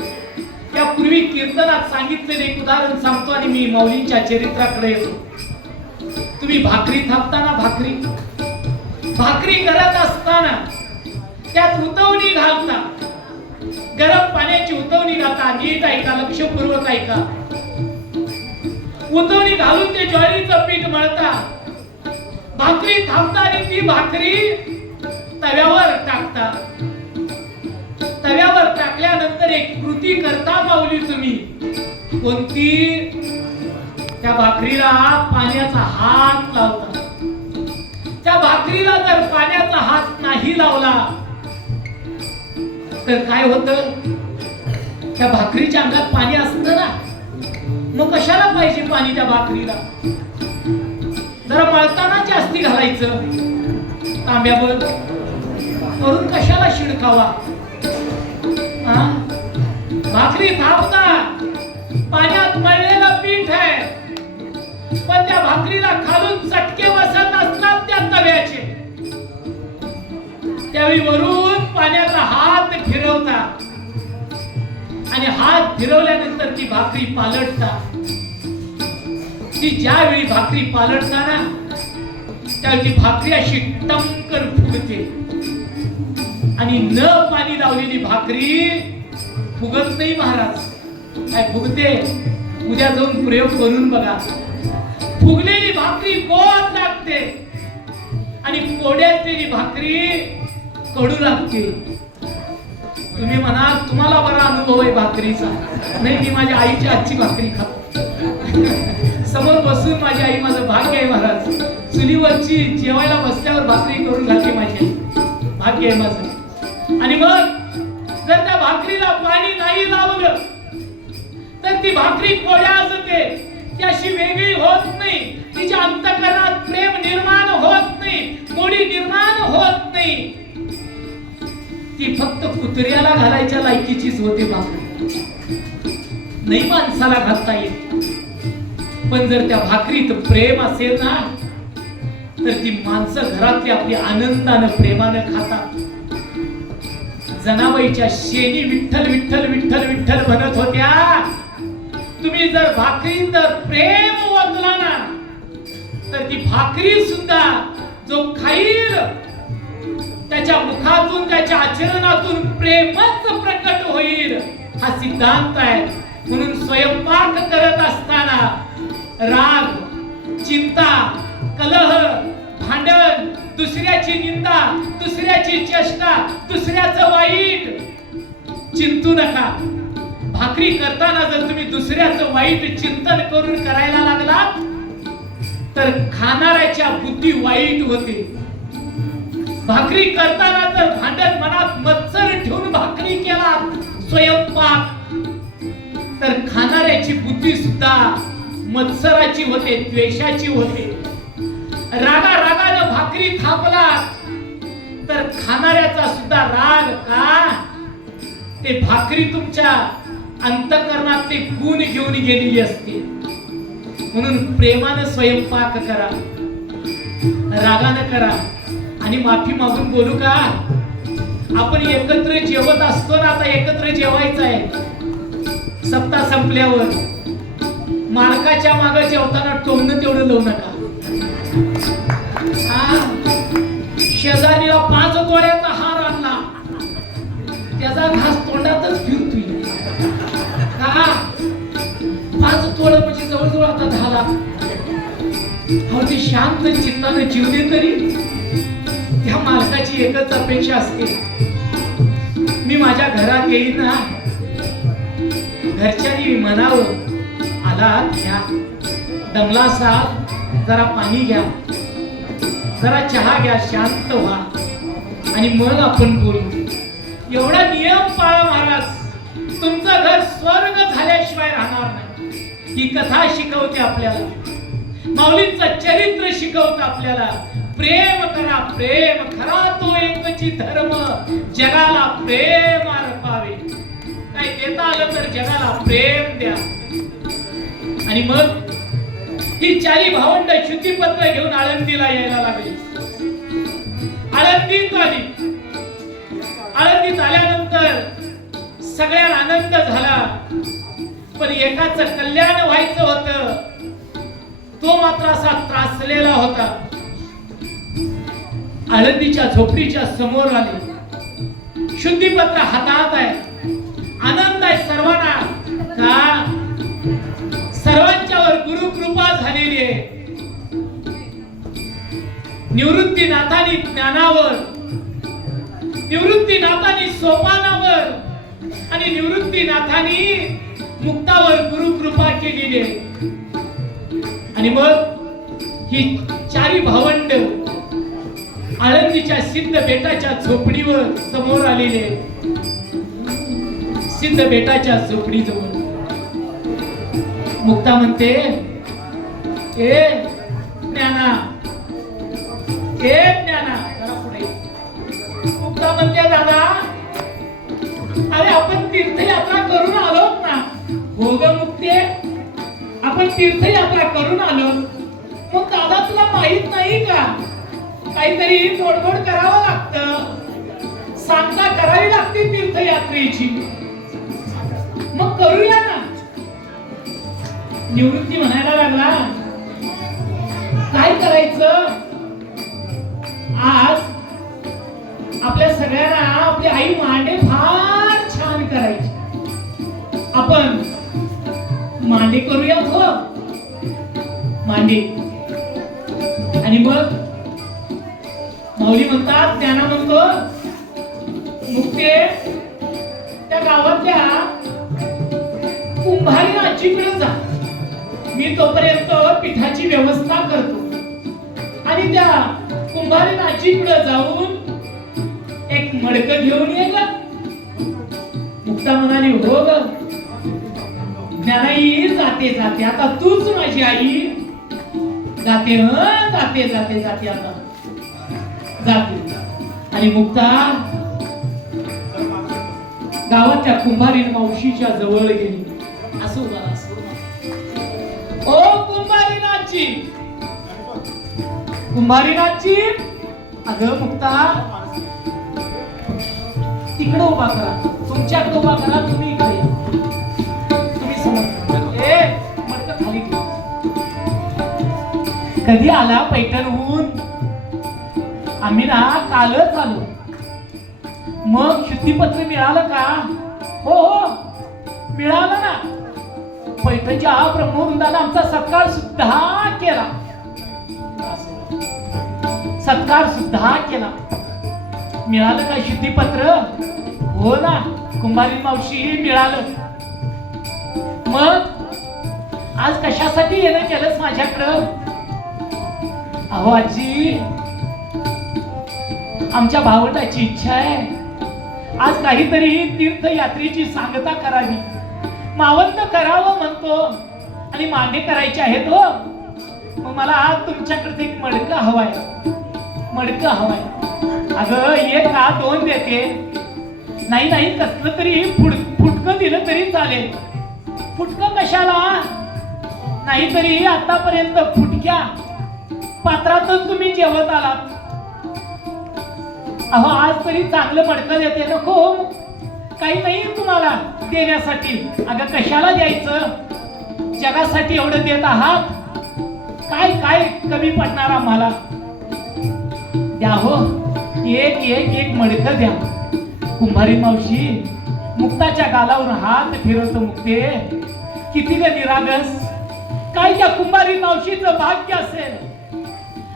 त्यापूर्वी कीर्तनात सांगितलेले एक उदाहरण सांगतो आणि मी माऊलींच्या चरित्राकडे येतो. तुम्ही भाकरी थापताना, भाकरी करत असताना त्यात उतवणी घालता, गरम पाण्याची उतवणी घालता. नीट ऐका, लक्षपूर्वक ऐका. उतवणी घालून ते ज्वारीचं पीठ मळता, भाकरी थापता आणि ती भाकरी तव्यावर टाकता. तव्यावर टाकल्यानंतर एक कृती करता माऊली तुम्ही. कोणती? त्या भाकरीला पाण्याचा हात लावता. त्या भाकरीला जर पाण्याचा हात नाही लावला तर काय होतं? त्या भाकरीच्या अंगात पाणी असतं ना, मग कशाला पाहिजे पाणी त्या भाकरीला? जरा मळताना जास्ती घालायचं तांब्यावर, करून कशाला शिडकावा? भाकरी थापता, पाण्यात मळलेलं पीठ आहे, पण त्या भाकरीला खालून चटके बसत असतात त्या तव्याचे. त्यावेळी वरून पाण्याचा हात फिरवता आणि हात फिरवल्यानंतर ती भाकरी पालटता. ती ज्यावेळी भाकरी पालटता ना, त्यावेळी ती भाकरी अशी टमकर फुगते. आणि न पाणी लावलेली भाकरी फुगत नाही महाराज. काय फुगते? उद्या जाऊन प्रयोग करून बघा. फुगलेली भाकरी गोड लागते आणि कोड्यातलेली भाकरी कडू लागते. तुम्ही म्हणा तुम्हाला बरा अनुभव आहे भाकरीचा. नाही, मी माझ्या आईच्या हातची भाकरी खातो. समोर बसून माझी आई, माझं भाग्य आहे महाराज. चुलीवरची जेवायला बसल्यावर भाकरी करून घालते माझी आई, भाग्य आहे माझं. आणि मग जर त्या भाकरीला पाणी नाही लावलं तर ती भाकरी कोड्या असते, ती अशी वेगळी होत नाही. तिच्या अंतःकरणात प्रेम निर्माण होत नाही, गोडी निर्माण होत नाही. ती फक्त कुत्र्याला घालायच्या लायकीचीच होते भाकरी, नाही माणसाला घालता येत. पण जर त्या भाकरीत प्रेम असेल ना, तर ती माणसं घरातली आपली आनंदानं प्रेमानं खातात. जनाबाईच्या शेणी विठ्ठल विठ्ठल विठ्ठल विठ्ठल म्हणत होत्या. तुम्ही जर भाकरीत प्रेम ओतला ना, तर ती भाकरी सुद्धा जो खाईल त्याच्या मुखातून त्याच्या आचरणातून प्रेमच प्रकट होईल हा सिद्धांत आहे. म्हणून स्वयंपाक करत असताना राग, चिंता, कलह, भांडण, दुसऱ्याची निंदा, दुसऱ्याची चेष्टा, दुसऱ्याचं वाईट चिंतू नका. भाकरी करताना जर तुम्ही दुसऱ्याचं वाईट चिंतन करून करायला लागलात तर खाणाऱ्याच्या बुद्धी वाईट होते. भाकरी करताना जर भांडण मनात मत्सर ठेवून भाकरी केला स्वयंपाक तर खाणाऱ्याची बुद्धी सुद्धा मत्सराची होते, द्वेषाची होते. रागानं भाकरी थापला तर खाणाऱ्याचा सुद्धा राग का ते भाकरी तुमच्या अंतःकरणात ते गुण घेऊन गेलेली असते. म्हणून प्रेमानं स्वयंपाक करा, रागानं करा. आणि माफी मागून बोलू का? आपण एकत्र जेवत असतो ना, आता एकत्र जेवायचं आहे. सप्ताह संपल्यावर मालकाच्या मागे जेवताना टोमणं तेवढं लावू नका. शेजारीला 5 तोळ्याचा हार आणला, त्याचा घास तोंडातच फिरतोय का? 5 तोळे म्हणजे जवळजवळ आता 10 लाख. ते शांत चित्तानं जीवले तरी त्या मालकाची एकच अपेक्षा असते, मी माझ्या घरात येईन ना, घरच्यांनी म्हणावं आला घ्या, दमला साहेब जरा पाणी घ्या, जरा चहा घ्या, शांत व्हा आणि मग आपण बोलू. एवढा नियम पाळा महाराज, तुमचं घर स्वर्ग झाल्याशिवाय राहणार नाही. ही कथा शिकवते आपल्याला, माऊलींचं चरित्र शिकवतं आपल्याला. प्रेम करा, प्रेम खरा तो एकची धर्म, जगाला प्रेम अर्पावे. काय देता आलं तर जगाला प्रेम द्या. आणि मग ही 4 भावंड शुद्धीपत्र घेऊन आळंदीला यायला लागली. आळंदीत आली. आळंदीत आल्यानंतर सगळ्यांना आनंद झाला, पण एकाचं कल्याण व्हायचं होतं, तो मात्र असा त्रासलेला होता. आळंदीच्या झोपडीच्या समोर आले, शुद्धीपत्र हातात आहे, आनंद आहे सर्वांना का सर्वांच्यावर गुरु कृपा झालेली आहे. निवृत्तीनाथांनी ज्ञानावर, निवृत्तीनाथांनी सोपानावर आणि निवृत्तीनाथांनी मुक्तावर गुरु कृपा केलेली आहे. आणि मग ही 4 भावंड आळंदीच्या सिद्ध बेटाच्या झोपडीवर समोर आलेले. सिद्ध बेटाच्या झोपडीजवळ मुक्ता म्हणते, ए ज्ञाना, ए ज्ञाना, जरा पुढे. मुक्ता म्हणते, दादा अरे आपण तीर्थयात्रा करून आलोत ना. हो ग मुक्ते, आपण तीर्थयात्रा करून आलो, मग दादा तुला माहित नाही का काहीतरी मोडमोड करावं लागतं, सांगता करावी लागते तीर्थयात्रेची, मग करूया ना. निवृत्ती म्हणायला लागला, काय करायचं? आज आपल्या सगळ्यांना आपली आई मांडे फार छान करायची, आपण मांडे करूया. हो मांडे. आणि मग माऊली म्हणतात, ज्ञाना म्हणतो, मुक्ते त्या गावातल्या कुंभारी आजीकडे जा, मी तोपर्यंत पिठाची व्यवस्था करतो. आणि त्या कुंभारी आजीकडे जाऊन एक मडकं घेऊन ये ग. मुक्ता म्हणाली, हो ग ज्ञानाई, जाते जाते, आता तूच माझी आई. जाते जाते जाते जाते, आता जाते. आणि मुक्ता गावाच्या कुंभारी मावशीच्या जवळ गेली. असं झालं, असं ओ कुंभारीनाथची, कुंभारीनाथची, अगं मुक्ता तिकडे उभा करा, तुमच्याकडे उभा करा, तुम्ही इकडे या. तुम्ही समोर. ए मडकं खाली घे. कधी आला पैठणहून? आम्ही ना कालच आलो. शुद्धीपत्र मिळालं का? हो हो मिळालं ना. पैठणच्या ब्रह्मवृंदाने आमचा सत्कार सुद्धा केला. सत्कार सुद्धा केला. मिळालं का शुद्धीपत्र? हो ना कुंभारी मावशी मिळालं. मग आज कशासाठी येणं केलंस माझ्याकडं? अहो आजी, आमच्या भावंडाची इच्छा आहे आज काहीतरी तीर्थयात्रेची सांगता करावी. मावंत करावं म्हणतो आणि मागे करायचे आहेत हो. मग मला आज तुमच्याकडे एक मडकं हवाय. मडकं हवाय. अगं एक का दोन देते? नाही नाही कसलं तरी फुटकं दिलं तरी चालेल. फुटकं कशाला? नाहीतरी आतापर्यंत फुटक्या पात्रातच तुम्ही जेवत आलात. अहो आज तरी चांगलं मडकं देते. नको काही नाही तुम्हाला देण्यासाठी. अगं कशाला द्यायचं? जगासाठी एवढं देत आहात. काय काय कमी पडणार आम्हाला? द्या हो एक एक एक मडकं द्या. कुंभारी मावशी मुक्ताच्या गालावर हात फिरवतो. मुक्ते किती ग निरागस. काय त्या कुंभारी मावशीचं भाग्य असेल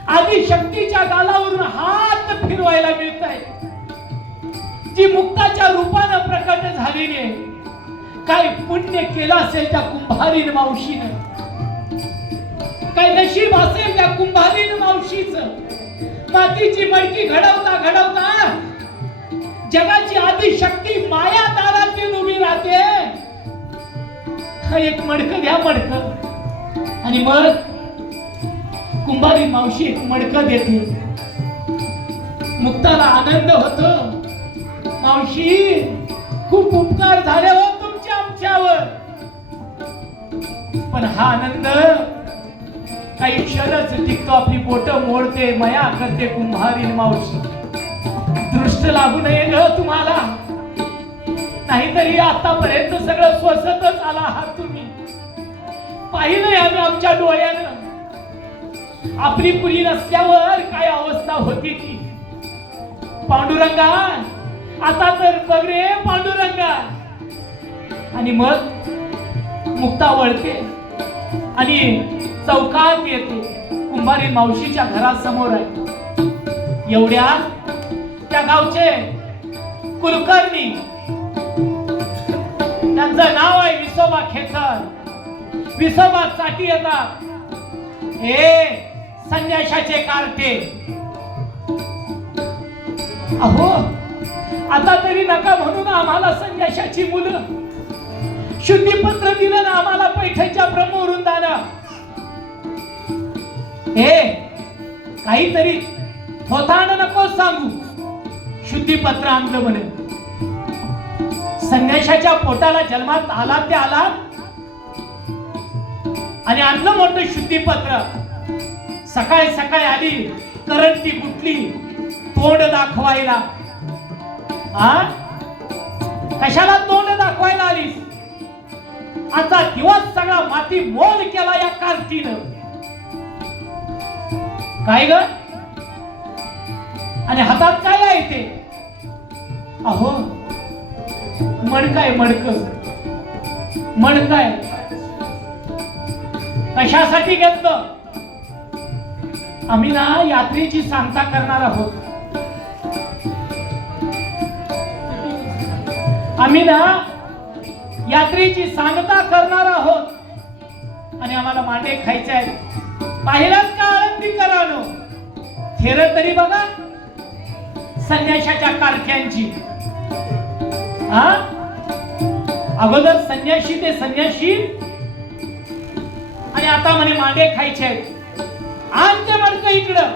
आदि शक्तीच्या गालावरून हात फिरवायला मिळत आहे. जी मुक्ताच्या रूपानं प्रकट झालेली आहे. काय पुण्य केलं असेल त्या कुंभारी मावशीनं. काय नशीब असेल त्या कुंभारी मावशीचं. मातीची मडकी घडवता घडवता जगाची आदि शक्ती माया दारात उभी राहते. एक मडकं द्या मडकं. आणि मग कुंभारी मावशी एक मडकं देते. मुक्ताला आनंद होतो. मावशी खूप उपकार झाले हो तुमच्या आमच्यावर. पण हा आनंद काही क्षणच टिकतो. आपली बोट मोडते मया करते कुंभारी मावशी. दृष्ट लागू नये ग तुम्हाला. नाहीतरी आतापर्यंत सगळं स्वसतच आला आहात तुम्ही. पाहिलंय आम्ही आमच्या डोळ्यानं. आपली पुरी नसल्यावर काय अवस्था होती ती. पांडुरंगा आता तर बघ रे पांडुरंगा. आणि मग मुक्ता वळते आणि चौकात येते. कुंभारी मावशीच्या घरासमोर आहे. एवढ्या त्या गावचे कुलकर्णी त्यांचं नाव आहे विसोबा खेकर. विसोबा साठी येतात. हे संन्याशाचे कार्टे. अहो आता तरी नका म्हणून आम्हाला संन्याशाची मुलं. शुद्धीपत्र दिलं ना आम्हाला पैठणच्या ब्रह्मवृंदानं. हे काहीतरी थोतांड नको सांगू. शुद्धीपत्र आणलं म्हणे. संन्याशाच्या पोटाला जन्मात आलात ते आलात आणि आणलं मोठं शुद्धीपत्र. सकाळी सकाळी आली करंटी गुटली तोंड दाखवायला. हा कशाला तोंड दाखवायला आलीस? आता दिवस सगळा माती मोल केला या कार्टीनं. काय ग? आणि हातात काय आहे ते? अहो मडकाय मडक. मडकाय कशासाठी घेतलं? आम्ही ना यात्रेची सांगता करणार आहोत. आम्ही ना यात्रेची सांगता करणार आहोत आणि आम्हाला मांडे खायचे आहेत. पाहिलात का आळंदीकरांनो? थेर तरी बघा संन्याशाच्या कारख्यांची. हा अगोदर संन्याशी ते संन्याशी आणि आता म्हणे मांडे खायचे आहेत. आण ते मडकं इकडं.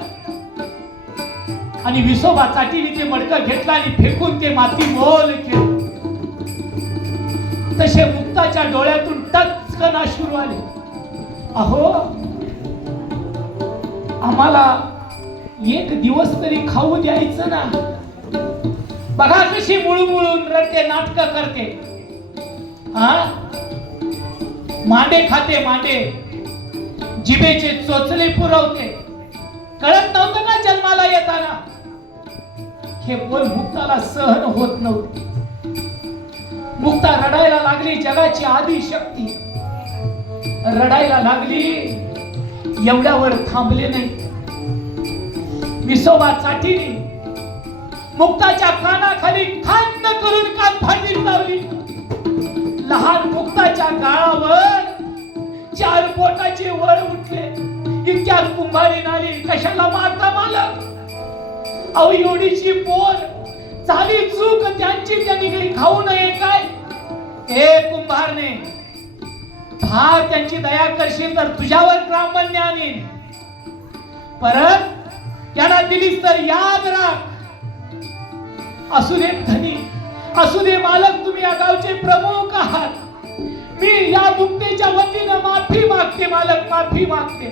आणि विसोबा चाटीने ते मडकं घेतलं आणि फेकून ते माती मोल केलं. तसे मुक्ताच्या डोळ्यातून टचकन अश्रू आले. अहो आम्हाला एक दिवस तरी खाऊ द्यायचं ना. बघा कशी मुळमुळून रडते, नाटक करते. हा मांडे खाते मांडे. जिभेचे चोचले पुरवते. कळत नव्हतं का जन्माला येताना? हे बोल मुक्ताला सहन होत नव्हते. मुक्ता रडायला लागली. जगाची आदी शक्ती रडायला लागली. एवढ्यावर थांबले नाही. विसोबा चाटीने मुक्ताच्या कानाखाली खांद करून कानफाटी लावली. लहान मुक्ताच्या गाळावर 4 बोटाचे वर उठले. इतक्यात कुंभारीण आली. कशाला मारता मालक? अहो एवढीची पोर झाली चूक त्यांची, त्यांनी काही खाऊ नये काय? हे कुंभारने, फार त्यांची दया करशील तर तुझ्यावर ब्राह्मण्य आणीन. परत त्यांना दिलीस तर याद राख. असू दे धनी, असू दे मालक, तुम्ही या गावचे प्रमुख आहात. मी या मुक्तेच्या वतीनं माफी मागते मालक, माफी मागते.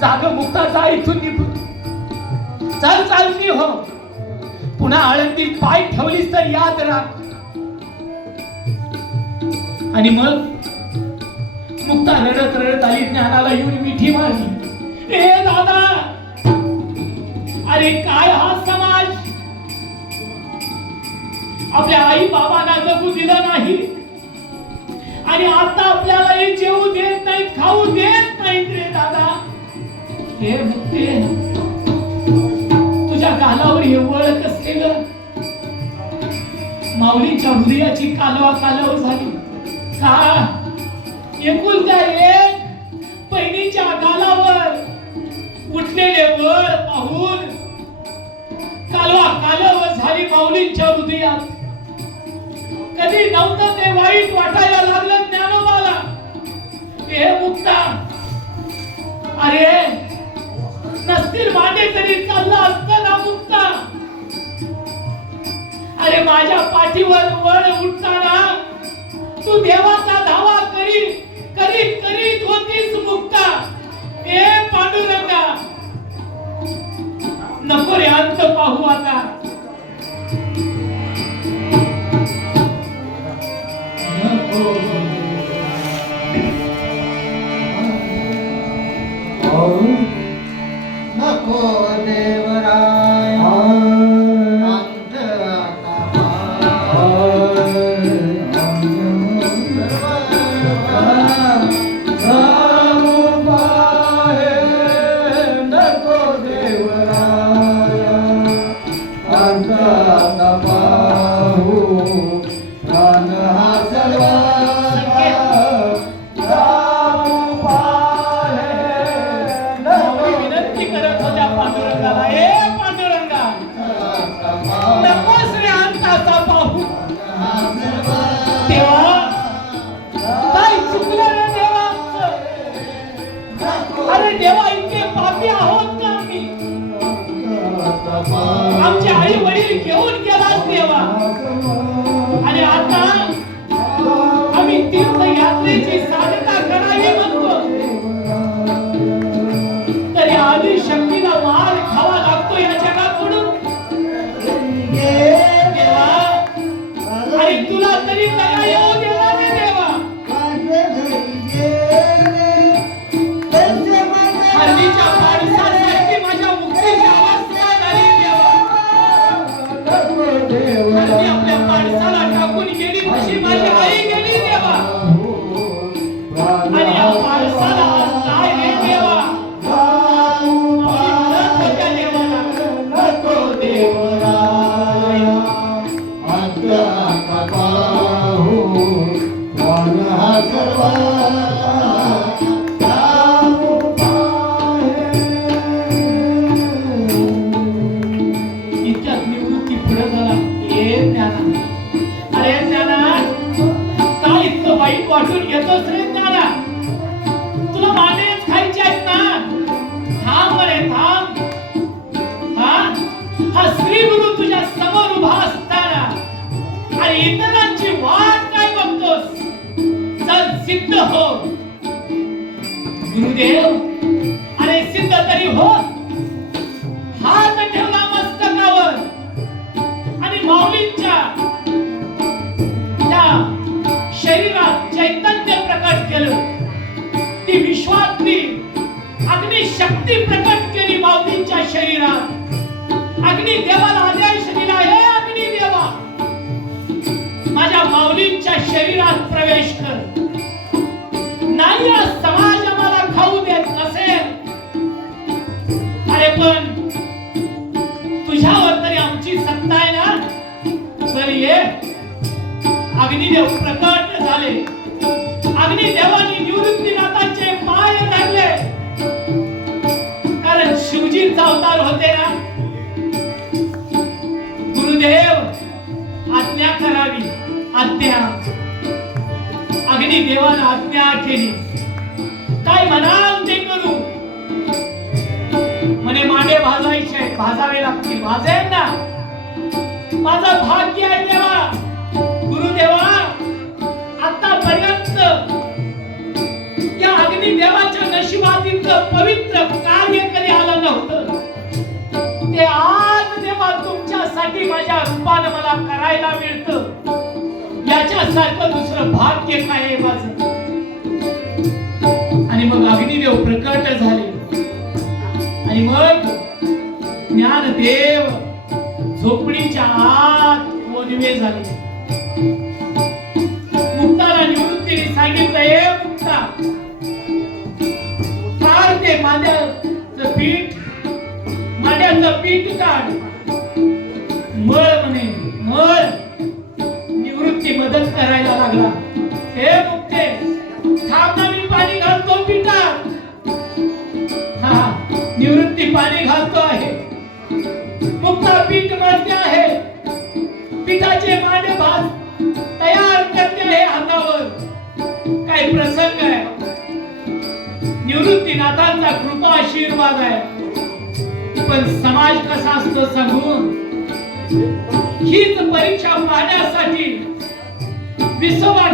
जाग मुक्ता, जा इथून निघून. चल चालती हो. पुन्हा आळंदीत पाय ठेवलीस तर याद राख. आणि मग मुक्ता रडत रडत आली. ज्ञानाला येऊन मिठी मारली. ए दादा, अरे काय हा समाज? आपल्या आई बाबांना जगू दिलं नाही आणि आता आपल्याला हे जेवू देत नाहीत, खाऊ देत नाहीत रे दादा. हे मुक्ते, तुझ्या गालावर हे वळ कसले ग? माऊलींच्या हृदयाची कालवा कालव झाली का? एकुलत्या एक बहिणीच्या गालावर उठलेले वळ पाहून कालवा कालव झाली माऊलींच्या हृदयात. कधी नव्हतं ते वाईट वाटायला लागलं ज्ञानोबाला. हे मुक्ता, अरे नसतील मांडे तरी चाललं असतं ना मुक्ता. अरे माझ्या पाठीवर वळ उठताना तू देवाचा धावा करीत करीत होतीस मुक्ता. ए पांडुरंगा, नको रे अंत पाहू आता. नको देवराय अंत नको देवराय अंत पाहू प्राण हा सर्व करत होत्या पांडुरंगाला. ए पांडुरंगा, नकोस रे अंताचा पाहू. देवा, काय चुकलं रे देवा आमचं? अरे देवा, इतके पापी आहोत का आम्ही? आमचे आई वडील घेऊन गेलास देवा, आणि आता आम्ही तीर्थयात्रेची साधना करावी म्हणतो तरी आधी शक्तीला मार खावा लागतो या जगाकडून. देवा, आणि तुला तरी दया येऊ देवा रे देवा. हल्लीच्या माणसासारखी माझ्या मुक्तीची अवस्था झाली देवा. हल्ली आपल्या माणसाला टाकून गेली तशी माझी आई गेली देवा. आणि या माणसाला काय रे देवा? इतक्यात निवृत्ती पुढे झाला. ए ज्ञाना, अरे ज्ञाना, काय इतकं वाईट वाटून घेतोस रे ज्ञाना? तुला मांडेच खायचे आहेत ना? थांब रे थांब. हा श्री गुरु तुझ्या समोर उभा असताना आणि इतरांची वाट काय बघतोस? चल सिद्ध हो. गुरुदेव, अरे सिद्ध तरी हो. हात ठेवला मस्तकावर आणि माऊलींच्या त्या शरीरात चैतन्य प्रकट केलं. ती विश्वातली अग्निशक्ती प्रकट केली माऊलींच्या शरीरात. अग्नी देवाला आदेश दिला, हे अग्नी देवा माझ्या माऊलींच्या शरीरात प्रवेश कर. नाही हा समाज आम्हाला खाऊ देत नसेल, अरे पण तुझ्यावर तरी आमची सत्ता आहे ना. चल ये. अग्निदेव प्रकट झाले. अग्निदेवानी निवृत्तीनाथांचे पाय धरले, कारण शिवजींचा अवतार होते ना. गुरुदेव आज्ञा करावी. आज्ञा. अग्निदेवाने आज्ञा केली. काय म्हणाल ते करू. म्हणे मांडे भाजायचे, भाजावे लागतील. भाजेल ना. माझं भाग्य आहे देवा. गुरुदेवा आतापर्यंत या अग्निदेवाच्या नशिबात इतकं पवित्र कार्य कधी आलं नव्हतं. ते आज देवा तुमच्यासाठी माझ्या रूपाने मला करायला मिळतं. याच्यासारखं दुसरं भाग्य काय आहे माझं. आणि मग अग्निदेव प्रकट झाले. आणि मग ज्ञानदेव झोपडीच्या आत मोनवे झाले. मुक्ताला निवृत्तीने सांगितलं, हे मुक्ता काढ ते मांड्याचं पीठ, मांड्याचं पीठ काढ. मळ म्हणे मळ. निवृत्ती मदत करायला लागला. हे मुक्ते थांब ना, मी पाणी घालतो पिठात. हा निवृत्ती पाणी घालतो आहे. मुक्ता पीठ मळते आहे. पिठाचे मांडे भात तयार करते आहे हातावर. काही प्रसंग आहे. निवृत्तीनाथांचा कृपा आशीर्वाद आहे. पण समाज कसा असतो सांगून. हीच परीक्षा पाहण्यासाठी विसोबा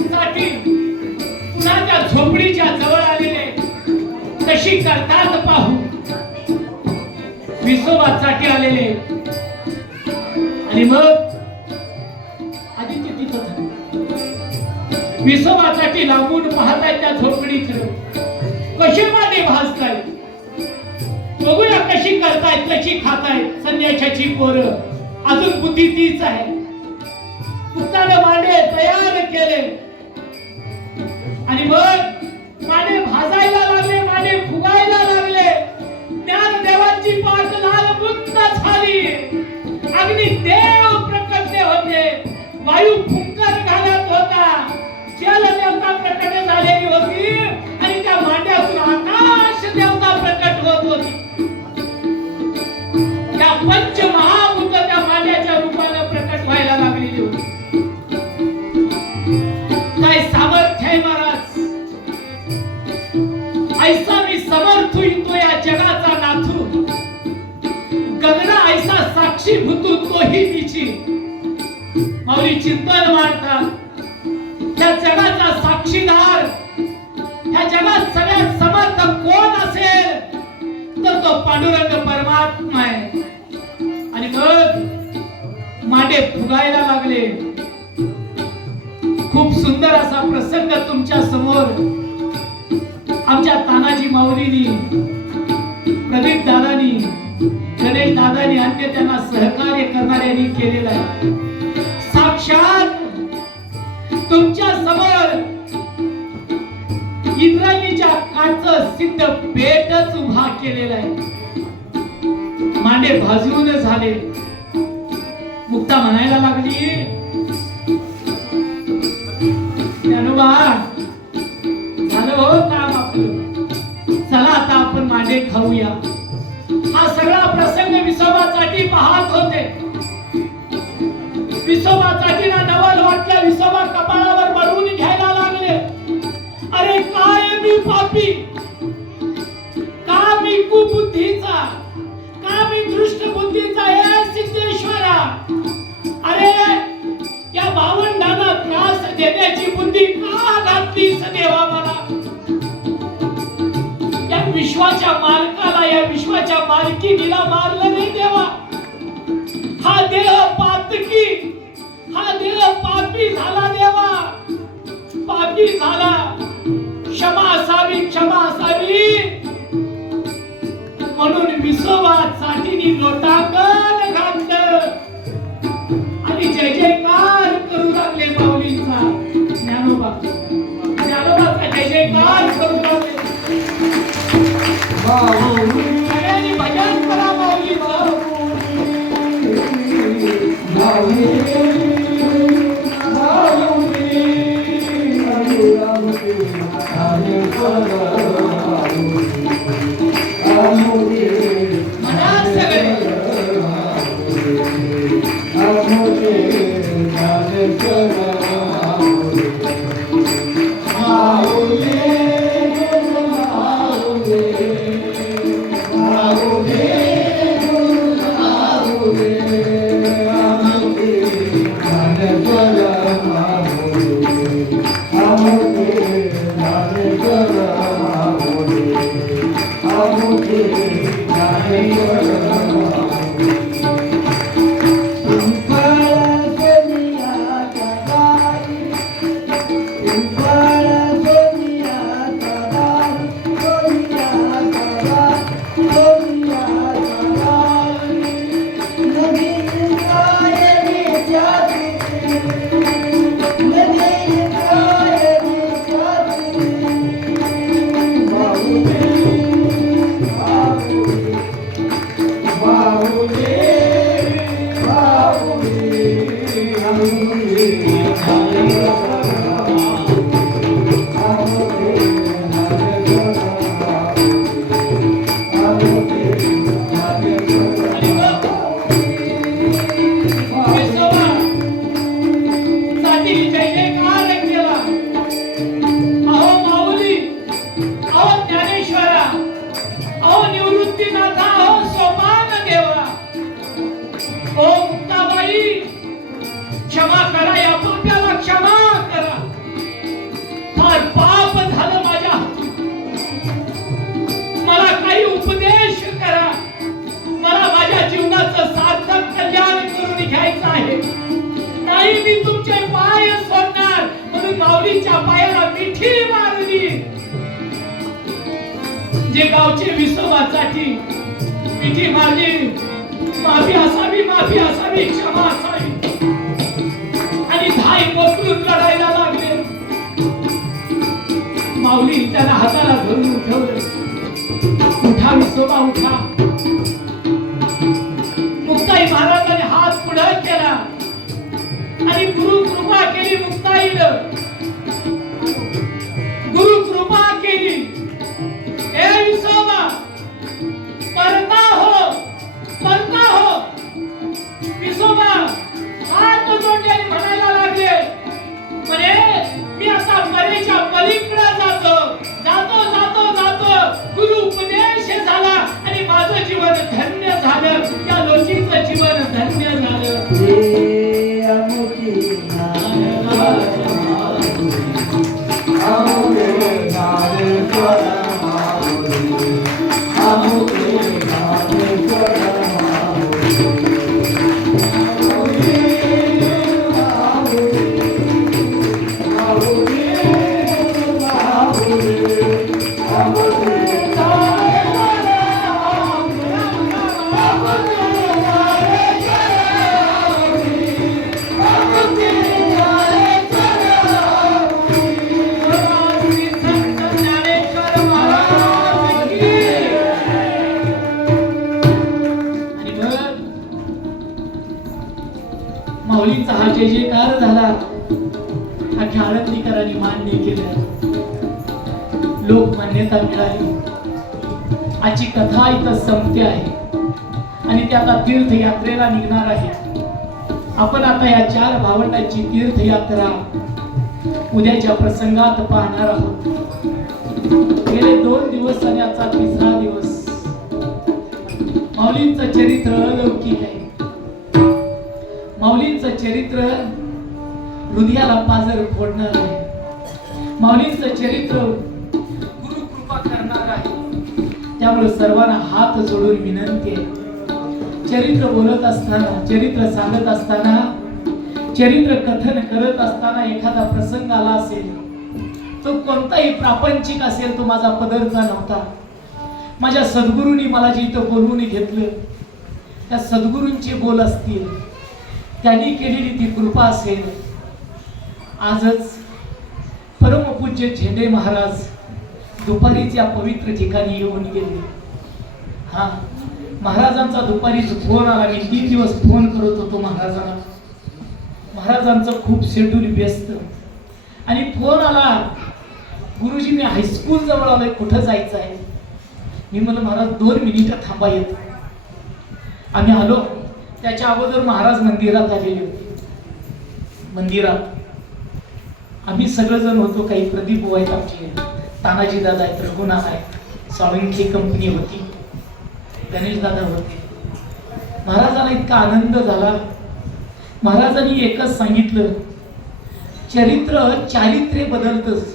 साठी पुन्हा त्या झोपडीच्या जवळ आलेले कशी करतात पाहू. विसोबासाठी आलेले. आणि मग आदित्य तिथं विसोबासाठी लांबून पाहताय त्या झोपडीकडे. कशी मांडे भाजतायत, बघूया कशी करतायत, कशी खातायत संन्याशाची पोरं. अजून बुद्धी तीच आहे. मुक्ताने मांडे तयार केले. आणि मग मांडे भाजायला लागले, मांडे फुगायला लागले. ज्ञानदेवांची पाठ लाल बुंद झाली. अग्निदेव प्रकटले होते. वायू फुंकर घालत होता. जल देवता प्रकट झालेली होती. आणि त्या मांड्यातून आकाश देवता प्रकट होत होती. त्या पंचमहाभूत त्या मांड्याच्या रूपाने प्रकट व्हायला लागलेली होती. काय सामर्थ्य आहे महाराज. ऐसा मी समर्थ तो या जगाचा नाथू. गगना ऐसा साक्षी भूतू तोही तिची. माऊली चिंतन मांडतात. त्या जगाचा साक्षीदार, ह्या जगात सगळ्यात समर्थ कोण असेल तर तो पांडुरंग परमात्मा आहे. आणि मग मांडे फुगायला लागले. खूप सुंदर असा प्रसंग तुमच्या समोर आमच्या तानाजी माऊलीनी, प्रदीप दादानी, गणेश दादानी आणि त्यांना सहकार्य करणाऱ्यांनी केलेला आहे. साक्षात तुमच्या समोर इंद्रायणीच्या काठचं सिद्ध पेटच उभा केलेला आहे. मांडे भाजून झाले. मुक्ता म्हणायला लागली, ज्ञानोबा झालं हो काम आपलं. चला आता आपण मांडे खाऊया. हा सगळा प्रसंग विसोबासाठी पाहत होते. विसोबासाठी ना नवल वाटलं. विसोबा कपाळावर बडवून घ्यायला लागले. अरे काय मी पापी, का मी कुबुद्धीचा, का मी दृष्ट बुद्धीचा. हे सिद्धेश्वरा, अरे या भावंडांना त्रास देण्याची बुद्धी का घातलीस देवा मला. या विश्वाच्या मालकाला, या विश्वाच्या मालकीनीला मारलं रे देवा. हा देह पातकी, हा देह पापी झाला देवा, पापी झाला. क्षमा असावी, क्षमा असावी. म्हणून विसोबा साठीनी लोटांगण माऊली सगळ्यांनी भजन करा माऊलीचं. म्हणा सगळे. क्षमा करा, या पाप्याला क्षमा करा. फार पाप झालं माझ्या हातून. मला काही उपदेश करा. मला माझ्या जीवनाचं सार्थक कल्याण करून घ्यायचं आहे. नाही मी तुमचे पाय सोडणार. म्हणून माऊलीच्या पायाला मिठी मारली. जे गावचे विसोबासाठी मिठी मारली. माफी असावी, माफी असावी, क्षमा असावी. आणि धाय मोकळून लढायला लागले. माऊली त्याला हाताला धरून उठवले. उठा विसोबा उठा. मुक्ताई महाराजांनी हात पुढे केला आणि गुरु कृपा केली. मुक्ताईला गुरु कृपा केली. ए विसोबा परता हो, परता हो. विसोबा हात जोडल्याने म्हणायला लागले. म्हणे मी आता मरेच्या पलीकडे जातो, जातो जातो जातो. गुरु उपदेश झाला आणि माझं जीवन धन्य झालं. त्या लोकीचं जीवन धन्य झालं. माऊलींचा हा जय जयकार झाला. अख्या आळंदीकरांनी मान्य केलं. लोक मान्यता मिळाली. आजची कथा इथं संपते आहे आणि ते आता तीर्थयात्रेला निघणार आहे. आपण आता या 4 भावंडांची तीर्थयात्रा उद्याच्या प्रसंगात पाहणार आहोत. गेले 2 दिवस आणि आजचा 3रा दिवस. माऊलींचं चरित्र अलौकिक आहे. माऊलींचं चरित्र हृदयाला पाजर फोडणार आहे. माऊलींचं चरित्र गुरु कृपा करणार आहे. त्यामुळे सर्वांना हात जोडून विनंती आहे. चरित्र बोलत असताना, चरित्र सांगत असताना, चरित्र कथन करत असताना एखादा प्रसंग आला असेल, तो कोणताही प्रापंचिक असेल, तो माझा पदरचा नव्हता. माझ्या सद्गुरूंनी मला जे इथं बोलवून घेतलं, त्या सद्गुरूंचे बोल असतील, त्यांनी केलेली ती कृपा असेल. आजच परमपूज्य झेंडे महाराज दुपारीच या पवित्र ठिकाणी येऊन गेले. हा महाराजांचा दुपारी फोन आला. मी 3 दिवस फोन करत होतो महाराजांना. महाराजांचं खूप शेड्यूल व्यस्त आणि फोन आला, गुरुजी मी हायस्कूल जवळ आलोय, कुठं जायचं आहे? मी म्हणलं महाराज 2 मिनिटं थांबा येतो. आम्ही आलो. त्याच्या अगोदर महाराज मंदिरात आलेले होते. मंदिरात आम्ही सगळेजण होतो. काही प्रदीप बुवा आहेत आमचे, तानाजी दादा आहेत, रघुनाथ आहेत, साळुंखे कंपनी होती, गणेश दादा होते. महाराजांना इतका आनंद झाला. महाराजांनी एकच सांगितलं, चारित्र्य बदलतच.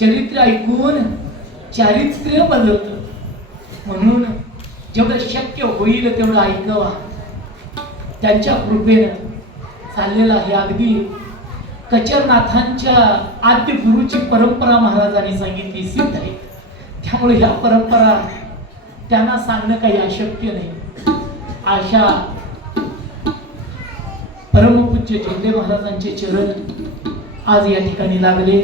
चरित्र ऐकून चारित्र्य बदलतं. म्हणून जेवढं शक्य होईल तेवढं ऐकावा. त्यांच्या कृपेनं चाललेलं आहे. अगदी कचरनाथांच्या आद्य गुरुची परंपरा महाराजांनी सांगितली सिद्ध आहे. त्यामुळे ह्या परंपरा त्यांना सांगणं काही अशक्य नाही. अशा परमपूज्य झेंडे महाराजांचे चरण आज या ठिकाणी लागले.